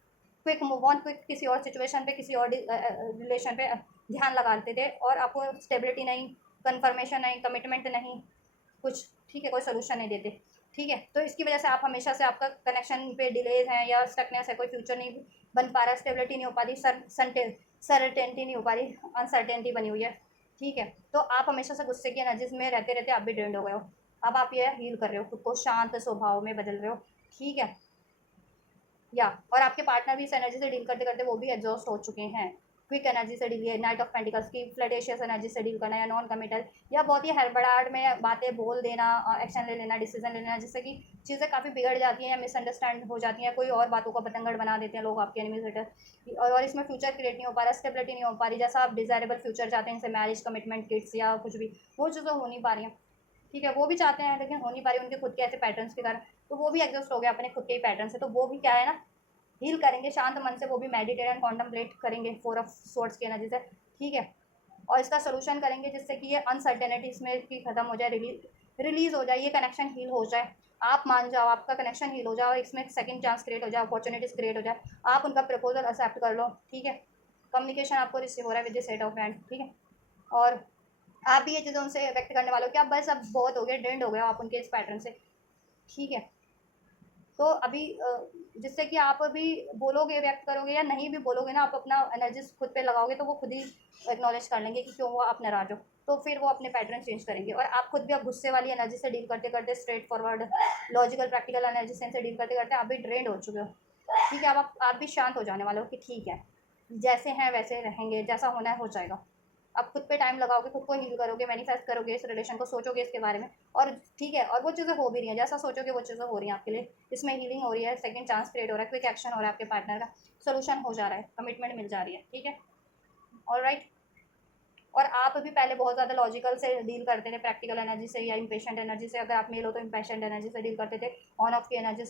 quick move on, quick किसी और सिचुएशन पे, किसी और रिलेशन पे ध्यान लगाते थे, और आपको स्टेबिलिटी नहीं, कन्फर्मेशन नहीं, कमिटमेंट नहीं, कुछ, ठीक है, कोई सोल्यूशन नहीं देते, ठीक है। तो इसकी वजह से आप हमेशा से आपका कनेक्शन पे डिलेज हैं या स्टकनेस है, कोई फ्यूचर नहीं बन पा रहा, स्टेबिलिटी नहीं हो पा रही, सर्टेनिटी नहीं हो पा रही, अनसर्टेनिटी बनी हुई है, ठीक है। तो आप हमेशा से गुस्से की एनर्जीज में रहते रहते आप भी ड्रेंड हो गए हो। अब आप ये हील कर रहे हो, खुद को शांत स्वभाव में बदल रहे हो, ठीक है। या और आपके पार्टनर भी इस एनर्जी से डील करते करते वो भी एग्जॉस्ट हो चुके हैं। क्विक एनर्जी से डील, नाइट ऑफ पेंटिकल्स की फ्लडेशियस एनर्जी से डील करना या नॉन कमिटल या बहुत ही हड़बड़ाहट में बातें बोल देना, एक्शन ले लेना, डिसीजन ले लेना, जिससे कि चीज़ें काफ़ी बिगड़ जाती हैं या मिसअंडरस्टैंड हो जाती हैं, कोई और बातों का बतंगड़ बना देते हैं लोग आपके एनिमी सेटर। और इसमें फ्यूचर क्रिएट नहीं हो पा रहा, स्टेबिलिटी नहीं हो पा रही, जैसा आप डिजायरेबल फ्यूचर चाहते हैं, जैसे मैरिज, कमिटमेंट, किड्स या कुछ भी, वो चीज़ें हो नहीं पा रही हैं, ठीक है। वो भी चाहते हैं लेकिन हो नहीं पा रही उनके खुद के ऐसे पैटर्न्स के कारण, तो वो भी एग्जॉस्ट हो गया अपने खुद के ही पैटर्न से, तो वो भी क्या है ना, हील करेंगे शांत मन से, वो भी मेडिटेट एंड कॉन्टम्पलेट करेंगे 4 ऑफ सोर्ड्स की एनर्जी से, ठीक है। और इसका सोल्यूशन करेंगे जिससे कि ये अनसर्टेनिटी इसमें की खत्म हो जाए, रिलीज हो जाए, ये कनेक्शन हील हो जाए, आप मान जाओ, आपका कनेक्शन हील हो जाए और इसमें सेकंड चांस क्रिएट हो जाए, अपॉर्चुनिटीज क्रिएट हो जाए, आप उनका प्रपोजल एक्सेप्ट कर लो, ठीक है। कम्युनिकेशन आपको रिसीव हो रहा है with the set of hand, ठीक है। और आप भी ये चीज़ें उनसे व्यक्त करने वालों कि आप बस अब बहुत हो गया, ड्रेंड हो गया आप उनके इस पैटर्न से, ठीक है। तो अभी जिससे कि आप अभी बोलोगे, व्यक्त करोगे या नहीं भी बोलोगे ना, आप अपना एनर्जी खुद पे लगाओगे तो वो खुद ही एक्नॉलेज कर लेंगे कि क्यों वो आप नाराज हो, तो फिर वो अपने पैटर्न चेंज करेंगे। और आप खुद भी अब गुस्से वाली एनर्जी से डील करते करते, straight forward logical practical energy से डील करते करते आप भी ड्रेंड हो चुके हो, ठीक है। अब आप भी शांत हो जाने वाले हो कि ठीक है, जैसे हैं वैसे रहेंगे, जैसा होना है हो जाएगा। आप खुद पे टाइम लगाओगे, खुद को हील करोगे, मैनिफेस्ट करोगे इस रिलेशन को, सोचोगे इसके बारे में, और ठीक है, और वो चीज़ें हो भी रही हैं, जैसा सोचोगे वो चीज़ें हो रही हैं आपके लिए, इसमें हीलिंग हो रही है, सेकंड चांस क्रिएट हो रहा है, क्विक एक्शन हो रहा है, आपके पार्टनर का सोल्यूशन हो जा रहा है, कमिटमेंट मिल जा रही है, ठीक है। All right. और आप अभी पहले बहुत ज़्यादा लॉजिकल से डील करते थे, प्रैक्टिकल एनर्जी से या इम्पेशेंट एनर्जी से, अगर आप मेल हो तो इम्पेशेंट एनर्जी से डील करते थे, ऑन ऑफ की एनर्जी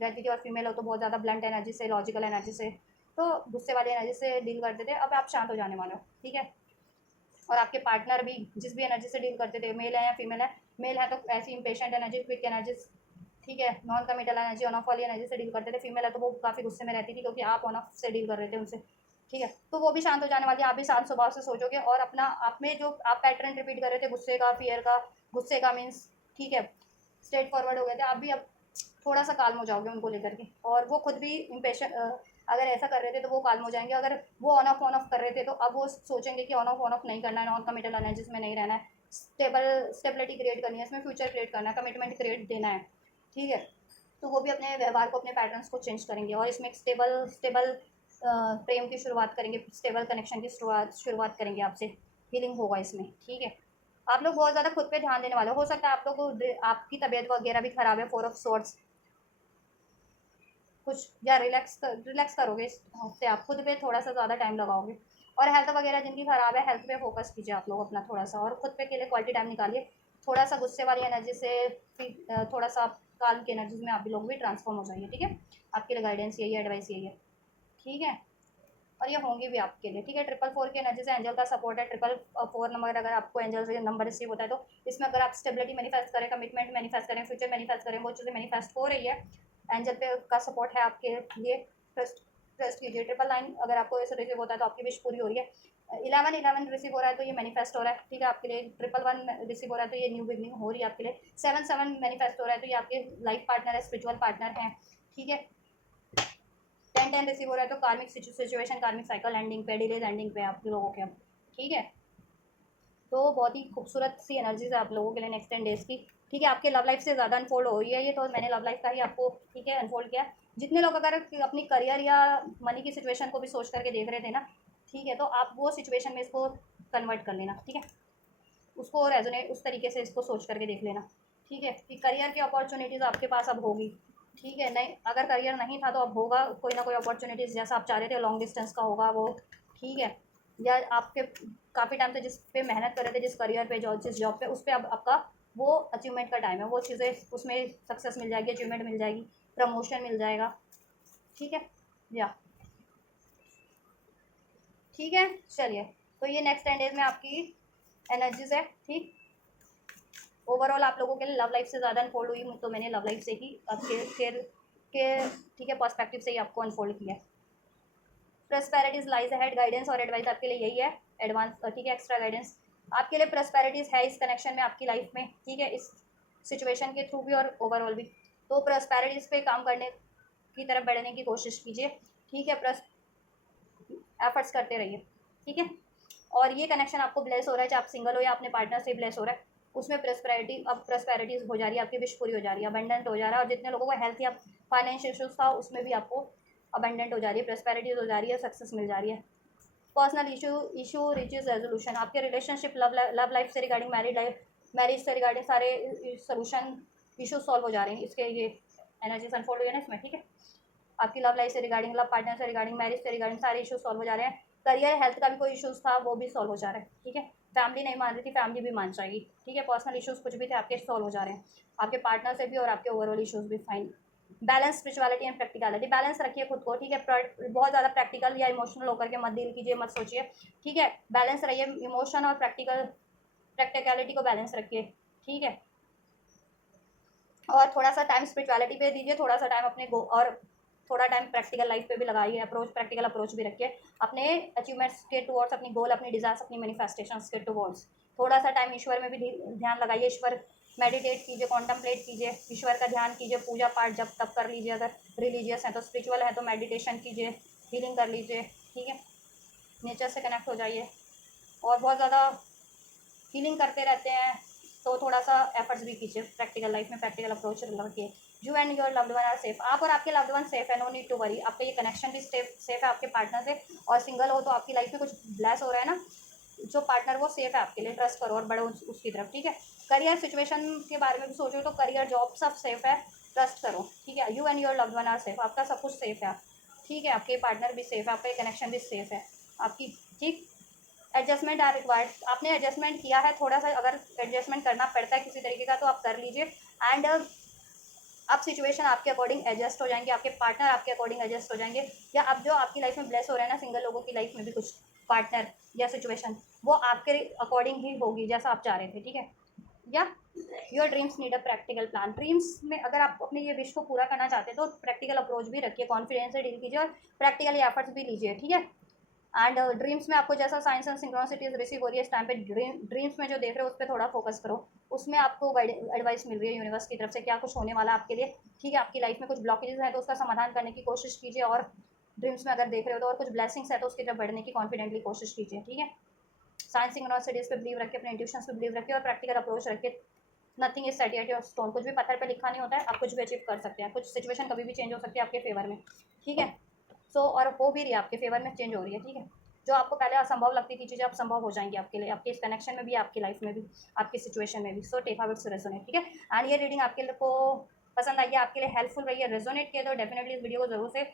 रहती थी, और फीमेल हो तो बहुत ज़्यादा ब्लंट एनर्जी से, लॉजिकल एनर्जी से, तो गुस्से वाली एनर्जी से डील करते थे। अब आप शांत हो जाने वाले हो, ठीक है। और आपके पार्टनर भी जिस भी एनर्जी से डील करते थे, मेल है या फीमेल है, मेल है तो ऐसी इम्पेशेंट एनर्जी, क्विक एनर्जी, ठीक है, non committal energy, on off वाली एनर्जी से डील करते थे, फीमेल है तो वो काफ़ी गुस्से में रहती थी क्योंकि आप ऑन ऑफ से डील कर रहे थे उनसे, ठीक है। तो वो भी शांत हो जाने वाली है, आप भी शांत स्वभाव से सोचोगे और अपना आप में जो आप पैटर्न रिपीट कर रहे थे, गुस्से का, फियर का, गुस्से का मीन्स, ठीक है, स्ट्रेट फॉरवर्ड हो गए थे, आप भी अब थोड़ा सा काल्म हो जाओगे उनको लेकर के, और वो खुद भी इम्पेशेंट, अगर ऐसा कर रहे थे तो वो काल्म हो जाएंगे, अगर वो ऑन ऑफ कर रहे थे तो अब वो सोचेंगे कि ऑन ऑफ नहीं करना है, नॉन कमिटल एनर्जीज में नहीं रहना है, स्टेबिलिटी क्रिएट करनी है, इसमें फ्यूचर क्रिएट करना है, कमिटमेंट क्रिएट देना है, ठीक है। तो वो भी अपने व्यवहार को, अपने पैटर्न्स को चेंज करेंगे और इसमें एक स्टेबल स्टेबल प्रेम की शुरुआत करेंगे, स्टेबल कनेक्शन की शुरुआत करेंगे आपसे, हीलिंग होगा इसमें, ठीक है। आप लोग बहुत ज़्यादा खुद पे ध्यान देने वाले हो सकता है आप लोग को आपकी तबीयत वगैरह भी खराब है, 4 ऑफ सोर्ड्स कुछ, या रिलैक्स करोगे इस हफ्ते, आप खुद पे थोड़ा सा ज़्यादा टाइम लगाओगे। और हेल्थ वगैरह जिनकी ख़राब है, हेल्थ पे फोकस कीजिए आप लोग अपना थोड़ा सा, और खुद पे के लिए क्वालिटी टाइम निकालिए, थोड़ा सा गुस्से वाली एनर्जी से थोड़ा सा काल्म की एनर्जीज में आप भी लोग भी ट्रांसफॉर्म हो जाइए, ठीक है। आपके लिए गाइडेंस यही है, एडवाइस यही है, ठीक है। और ये होंगी भी आपके लिए, ठीक है। 444 की एनर्जी से एंजल का सपोर्ट है, 444 नंबर अगर आपको एंजल से नंबर रिसीव होता है तो इसमें अगर आप स्टेबिलिटी मैनिफेस्ट करें, कमिटमेंट मैनिफेस्ट करें, फ्यूचर मैनिफेस्ट करें, वो चीज़ें मैनिफेस्ट हो रही है, एंजल पे का सपोर्ट है आपके लिए, ट्रस्ट ट्रस्ट कीजिए। 999 अगर आपको ऐसे रिसीव होता है तो आपकी विश पूरी हो रही है। 1111 रिसीव हो रहा है तो ये मैनिफेस्ट हो रहा है, ठीक है, आपके लिए। 111 रिसीव हो रहा है तो ये न्यू बिगनिंग हो रही है आपके लिए। 77 मैनिफेस्ट हो रहा है तो ये आपके लाइफ पार्टनर है, स्पिरिचुअल पार्टनर है, ठीक है। 1010 रिसीव हो रहा है तो कार्मिक सिचुएशन, कार्मिक साइकिल एंडिंग पे, डिलेज एंडिंग पे आप लोगों के अब, ठीक है। तो बहुत ही खूबसूरत सी एनर्जीज है आप लोगों के लिए नेक्स्ट 10 डेज़ की, ठीक है। आपके लव लाइफ से ज़्यादा अनफोल्ड हो रही है ये, तो मैंने लव लाइफ का ही आपको, ठीक है, अनफोल्ड किया। जितने लोग अगर अपनी करियर या मनी की सिचुएशन को भी सोच करके देख रहे थे ना, ठीक है, तो आप वो सिचुएशन में इसको कन्वर्ट कर लेना, ठीक है, उसको रेजोनेट उस तरीके से इसको सोच करके देख लेना, ठीक है, कि करियर की अपॉर्चुनिटीज़ आपके पास अब होगी, ठीक है। नहीं, अगर करियर नहीं था तो अब होगा कोई ना कोई अपॉर्चुनिटीज़, जैसा आप चाह रहे थे लॉन्ग डिस्टेंस का होगा वो, ठीक है। या आपके काफ़ी टाइम से जिस पे मेहनत कर रहे थे, जिस करियर पे, जिस जॉब पे, उस पर अब आपका वो अचीवमेंट का टाइम है, वो चीज़ें उसमें सक्सेस मिल जाएगी, अचीवमेंट मिल जाएगी, प्रमोशन मिल जाएगा, ठीक है। या ठीक है, चलिए, तो ये नेक्स्ट 10 डेज में आपकी एनर्जीज है, ठीक। ओवरऑल आप लोगों के लिए लव लाइफ से ज़्यादा अनफोल्ड हुई तो मैंने लव लाइफ से ही आपके केयर के, ठीक है, पर्सपेक्टिव से ही आपको अनफोल्ड किया है। प्रॉस्पेरिटीज लाइज अहेड, गाइडेंस और एडवाइस आपके लिए यही है, एडवांस, ठीक है, एक्स्ट्रा गाइडेंस आपके लिए प्रॉस्पेरिटीज है इस कनेक्शन में आपकी लाइफ में, ठीक है। इस सिचुएशन के थ्रू भी और ओवरऑल भी। तो प्रॉस्पेरिटीज़ पे काम करने की तरफ बढ़ने की कोशिश कीजिए, ठीक है। एफर्ट्स करते रहिए, ठीक है। और ये कनेक्शन आपको ब्लेस हो रहा है, चाहे आप सिंगल हो या अपने पार्टनर से ब्लेस हो रहा है, उसमें प्रॉस्पेरिटी, अब प्रॉस्पेरिटीज़ हो जा रही है, आपकी विश पूरी हो जा रही है, अबंडेंट हो जा रहा है। और जितने लोगों को हेल्थ या फाइनेंशियल इशूज़ था उसमें भी आपको अबंडेंट हो जा रही है, प्रॉस्पेरिटीज़ हो जा रही है, सक्सेस मिल जा रही है। पर्सनल इशू रिचेज रेजोल्यूशन, आपके रिलेशनशिप लव लाइफ से रिगार्डिंग, मैरिज से रिगार्डिंग सारे सोल्यूशन इशूज सॉल्व हो जा रहे हैं। इसके ये एनर्जीज अनफोल्ड हुई है ना इसमें, ठीक है। आपकी लव लाइफ से रिगार्डिंग, लव पार्टनर से रिगार्डिंग, मैरिज से रिगार्डिंग सारे इशूज सॉल्व हो जा रहे हैं। करियर हेल्थ का भी कोई इशूज़ था वो भी सॉल्व हो जा रहा है, ठीक है। फैमिली नहीं मान रही थी, फैमिली भी मान जाएगी, ठीक है। पर्सनल इशूज़ कुछ भी थे आपके सॉल्व हो जा रहे हैं, आपके पार्टनर से भी और आपके ओवरऑल इशूज़ भी fine. Balance spirituality and practicality, balance रखिए खुद को, ठीक है। बहुत ज़्यादा प्रैक्टिकल या इमोशनल होकर के मत डील कीजिए, मत सोचिए, ठीक है। बैलेंस रहिए, इमोशन और प्रैक्टिकलिटी को बैलेंस रखिए, ठीक है। और थोड़ा सा टाइम स्पिरिचुअलिटी पे दीजिए, थोड़ा सा टाइम अपने और थोड़ा टाइम प्रैक्टिकल लाइफ पे भी लगाइए, प्रैक्टिकल अप्रोच भी रखिए अपने अचीवमेंट्स के टुवर्ड्स, अपनी गोल, अपनी डिजायर्स, अपनी मैनिफेस्टेशंस के टुवर्ड्स। थोड़ा सा टाइम ईश्वर में भी ध्यान लगाइए, ईश्वर मेडिटेट कीजिए, कॉन्टम्पलेट कीजिए, ईश्वर का ध्यान कीजिए, पूजा पाठ जब तब कर लीजिए, अगर रिलीजियस है तो, स्पिरिचुअल है तो मेडिटेशन कीजिए, हीलिंग कर लीजिए, ठीक है। नेचर से कनेक्ट हो जाइए, और बहुत ज़्यादा हीलिंग करते रहते हैं तो थोड़ा सा एफर्ट्स भी कीजिए प्रैक्टिकल लाइफ में, प्रैक्टिकल अप्रोच रखिए। You and your loved one are safe, आप और आपके लव्ड वन सेफ है, नो नीड टू वरी। आपका ये कनेक्शन भी सेफ है आपके पार्टनर से, और सिंगल हो तो आपकी लाइफ में कुछ ब्लेस हो रहा है ना, जो पार्टनर वो सेफ है आपके लिए, ट्रस्ट करो और बढ़ो उसकी तरफ, ठीक है। करियर सिचुएशन के बारे में भी सोचो तो करियर जॉब सब सेफ है, ट्रस्ट करो, ठीक है। You and your loved one are safe, आपका सब कुछ सेफ है, ठीक है। आपके पार्टनर भी सेफ है, आपका ये कनेक्शन भी सेफ है आपकी, ठीक। एडजस्टमेंट आर रिक्वायर्ड, आपने एडजस्टमेंट किया है थोड़ा सा, अगर एडजस्टमेंट करना पड़ता है किसी तरीके का तो आप कर लीजिए। एंड अब सिचुएशन आपके अकॉर्डिंग एडजस्ट हो जाएंगे, आपके पार्टनर आपके अकॉर्डिंग एडजस्ट हो जाएंगे, या अब जो आपकी लाइफ में ब्लेस हो रहा है ना, सिंगल लोगों की लाइफ में भी कुछ पार्टनर या सिचुएशन, वो आपके अकॉर्डिंग ही होगी जैसा आप चाह रहे थे, ठीक है। या your dreams need a practical plan, dreams में अगर आप अपने ये विश को पूरा करना चाहते हैं तो प्रैक्टिकल अप्रोच भी रखिए, कॉन्फिडेंस से डील कीजिए और प्रैक्टिकली एफर्ट्स भी लीजिए, ठीक है। एंड ड्रीम्स में आपको जैसा साइंस एंड सिंक्रोनिसिटीज रिसीव हो रही है इस टाइम पे, ड्रीम्स में जो देख रहे हो उस पर थोड़ा फोकस करो, उसमें आपको एडवाइस मिल रही है यूनिवर्स की तरफ से, क्या कुछ होने वाला है आपके लिए, ठीक है। आपकी लाइफ में कुछ ब्लॉकेजेस हैं तो उसका समाधान करने की कोशिश कीजिए, और ड्रीम्स में अगर देख रहे हो तो और कुछ ब्लेसिंग्स है तो उसकी तरफ बढ़ने की कॉन्फिडेंटली कोशिश कीजिए, ठीक है। साइंस सिंक्रोनिसिटीज पे बिलीव रखिए, अपने इंट्यूशंस पे बिलीव रखिए और प्रैक्टिकल अप्रोच रखिए। Nothing is set at your stone, कुछ भी पत्थर पे लिखा नहीं होता है, आप कुछ भी अचीव कर सकते हैं, कुछ सिचुएशन कभी भी चेंज हो सकती है आपके फेवर में, ठीक है। सो और हो भी रही है आपके फेवर में, चेंज हो रही है, ठीक है। जो आपको पहले असंभव लगती थी चीज़ें अब संभव हो जाएंगी आपके लिए, आपके इस कनेक्शन में भी, आपकी लाइफ में भी, आपकी सिचुएशन में भी। So take how it's resonate, ठीक है। एंड ये रीडिंग आपके लिए को पसंद आई है, आपके लिए हेल्पफुल रही है, रेजोनेट किया तो डेफिनेटली इस वीडियो को जरूर से,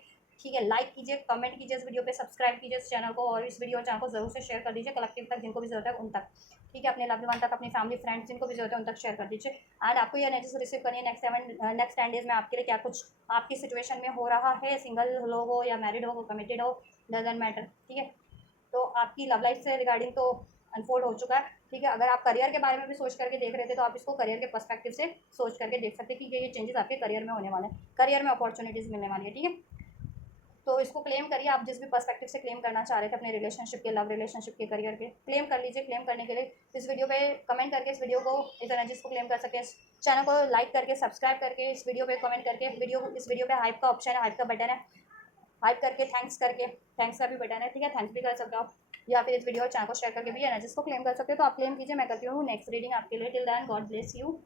ठीक है, लाइक कीजिए, कमेंट कीजिए इस वीडियो पे, सब्सक्राइब कीजिए इस चैनल को, और इस वीडियो चैनल को जरूर से शेयर कर दीजिए कलेक्टिव तक, जिनको भी जरूरत है उन तक, ठीक है। अपने लव्ड वन तक, अपनी फैमिली फ्रेंड्स जिनको भी जरूरत है उन तक शेयर कर दीजिए। एंड आपको ये एनर्जी रिसीव करनी है नेक्स्ट 10 डेज में आपके लिए क्या कुछ आपकी सिचुएशन में हो रहा है, सिंगल लोग हो या मैरिड हो, कमिटेड हो, डजंट मैटर, ठीक है। तो आपकी लव लाइफ से रिगार्डिंग तो अनफोल्ड हो चुका है, ठीक है। अगर आप करियर के बारे में भी सोच करके देख रहे थे तो आप इसको करियर के पर्सपेक्टिव से सोच करके देख सकते हैं कि ये चेंजेस आपके करियर में होने वाले हैं, करियर में अपॉर्चुनिटीज़ मिलने वाली है, ठीक है। तो इसको क्लेम करिए, आप जिस भी पर्सपेक्टिव से क्लेम करना चाह रहे थे अपने रिलेशनशिप के, लव रिलेशनशिप के, करियर के, क्लेम कर लीजिए। क्लेम करने के लिए इस वीडियो पे कमेंट करके इस वीडियो को, इस एनर्जीज को क्लेम कर सकें, इस चैनल को लाइक करके, सब्सक्राइब करके, इस वीडियो पे कमेंट करके, इस वीडियो पे हाइप का ऑप्शन है, हाइप का बटन है, हाइप करके थैंक्स करके, थैंक्स का भी बटन है, ठीक है, थैंक्स भी कर सकते हो आप, या फिर इस वीडियो और चैनल को शेयर करके भी एनर्जीज को क्लेम कर सकते हो। तो आप क्लेम कीजिए, मैं करती हूँ नेक्स्ट रीडिंग आपके लिए। Till then God bless you.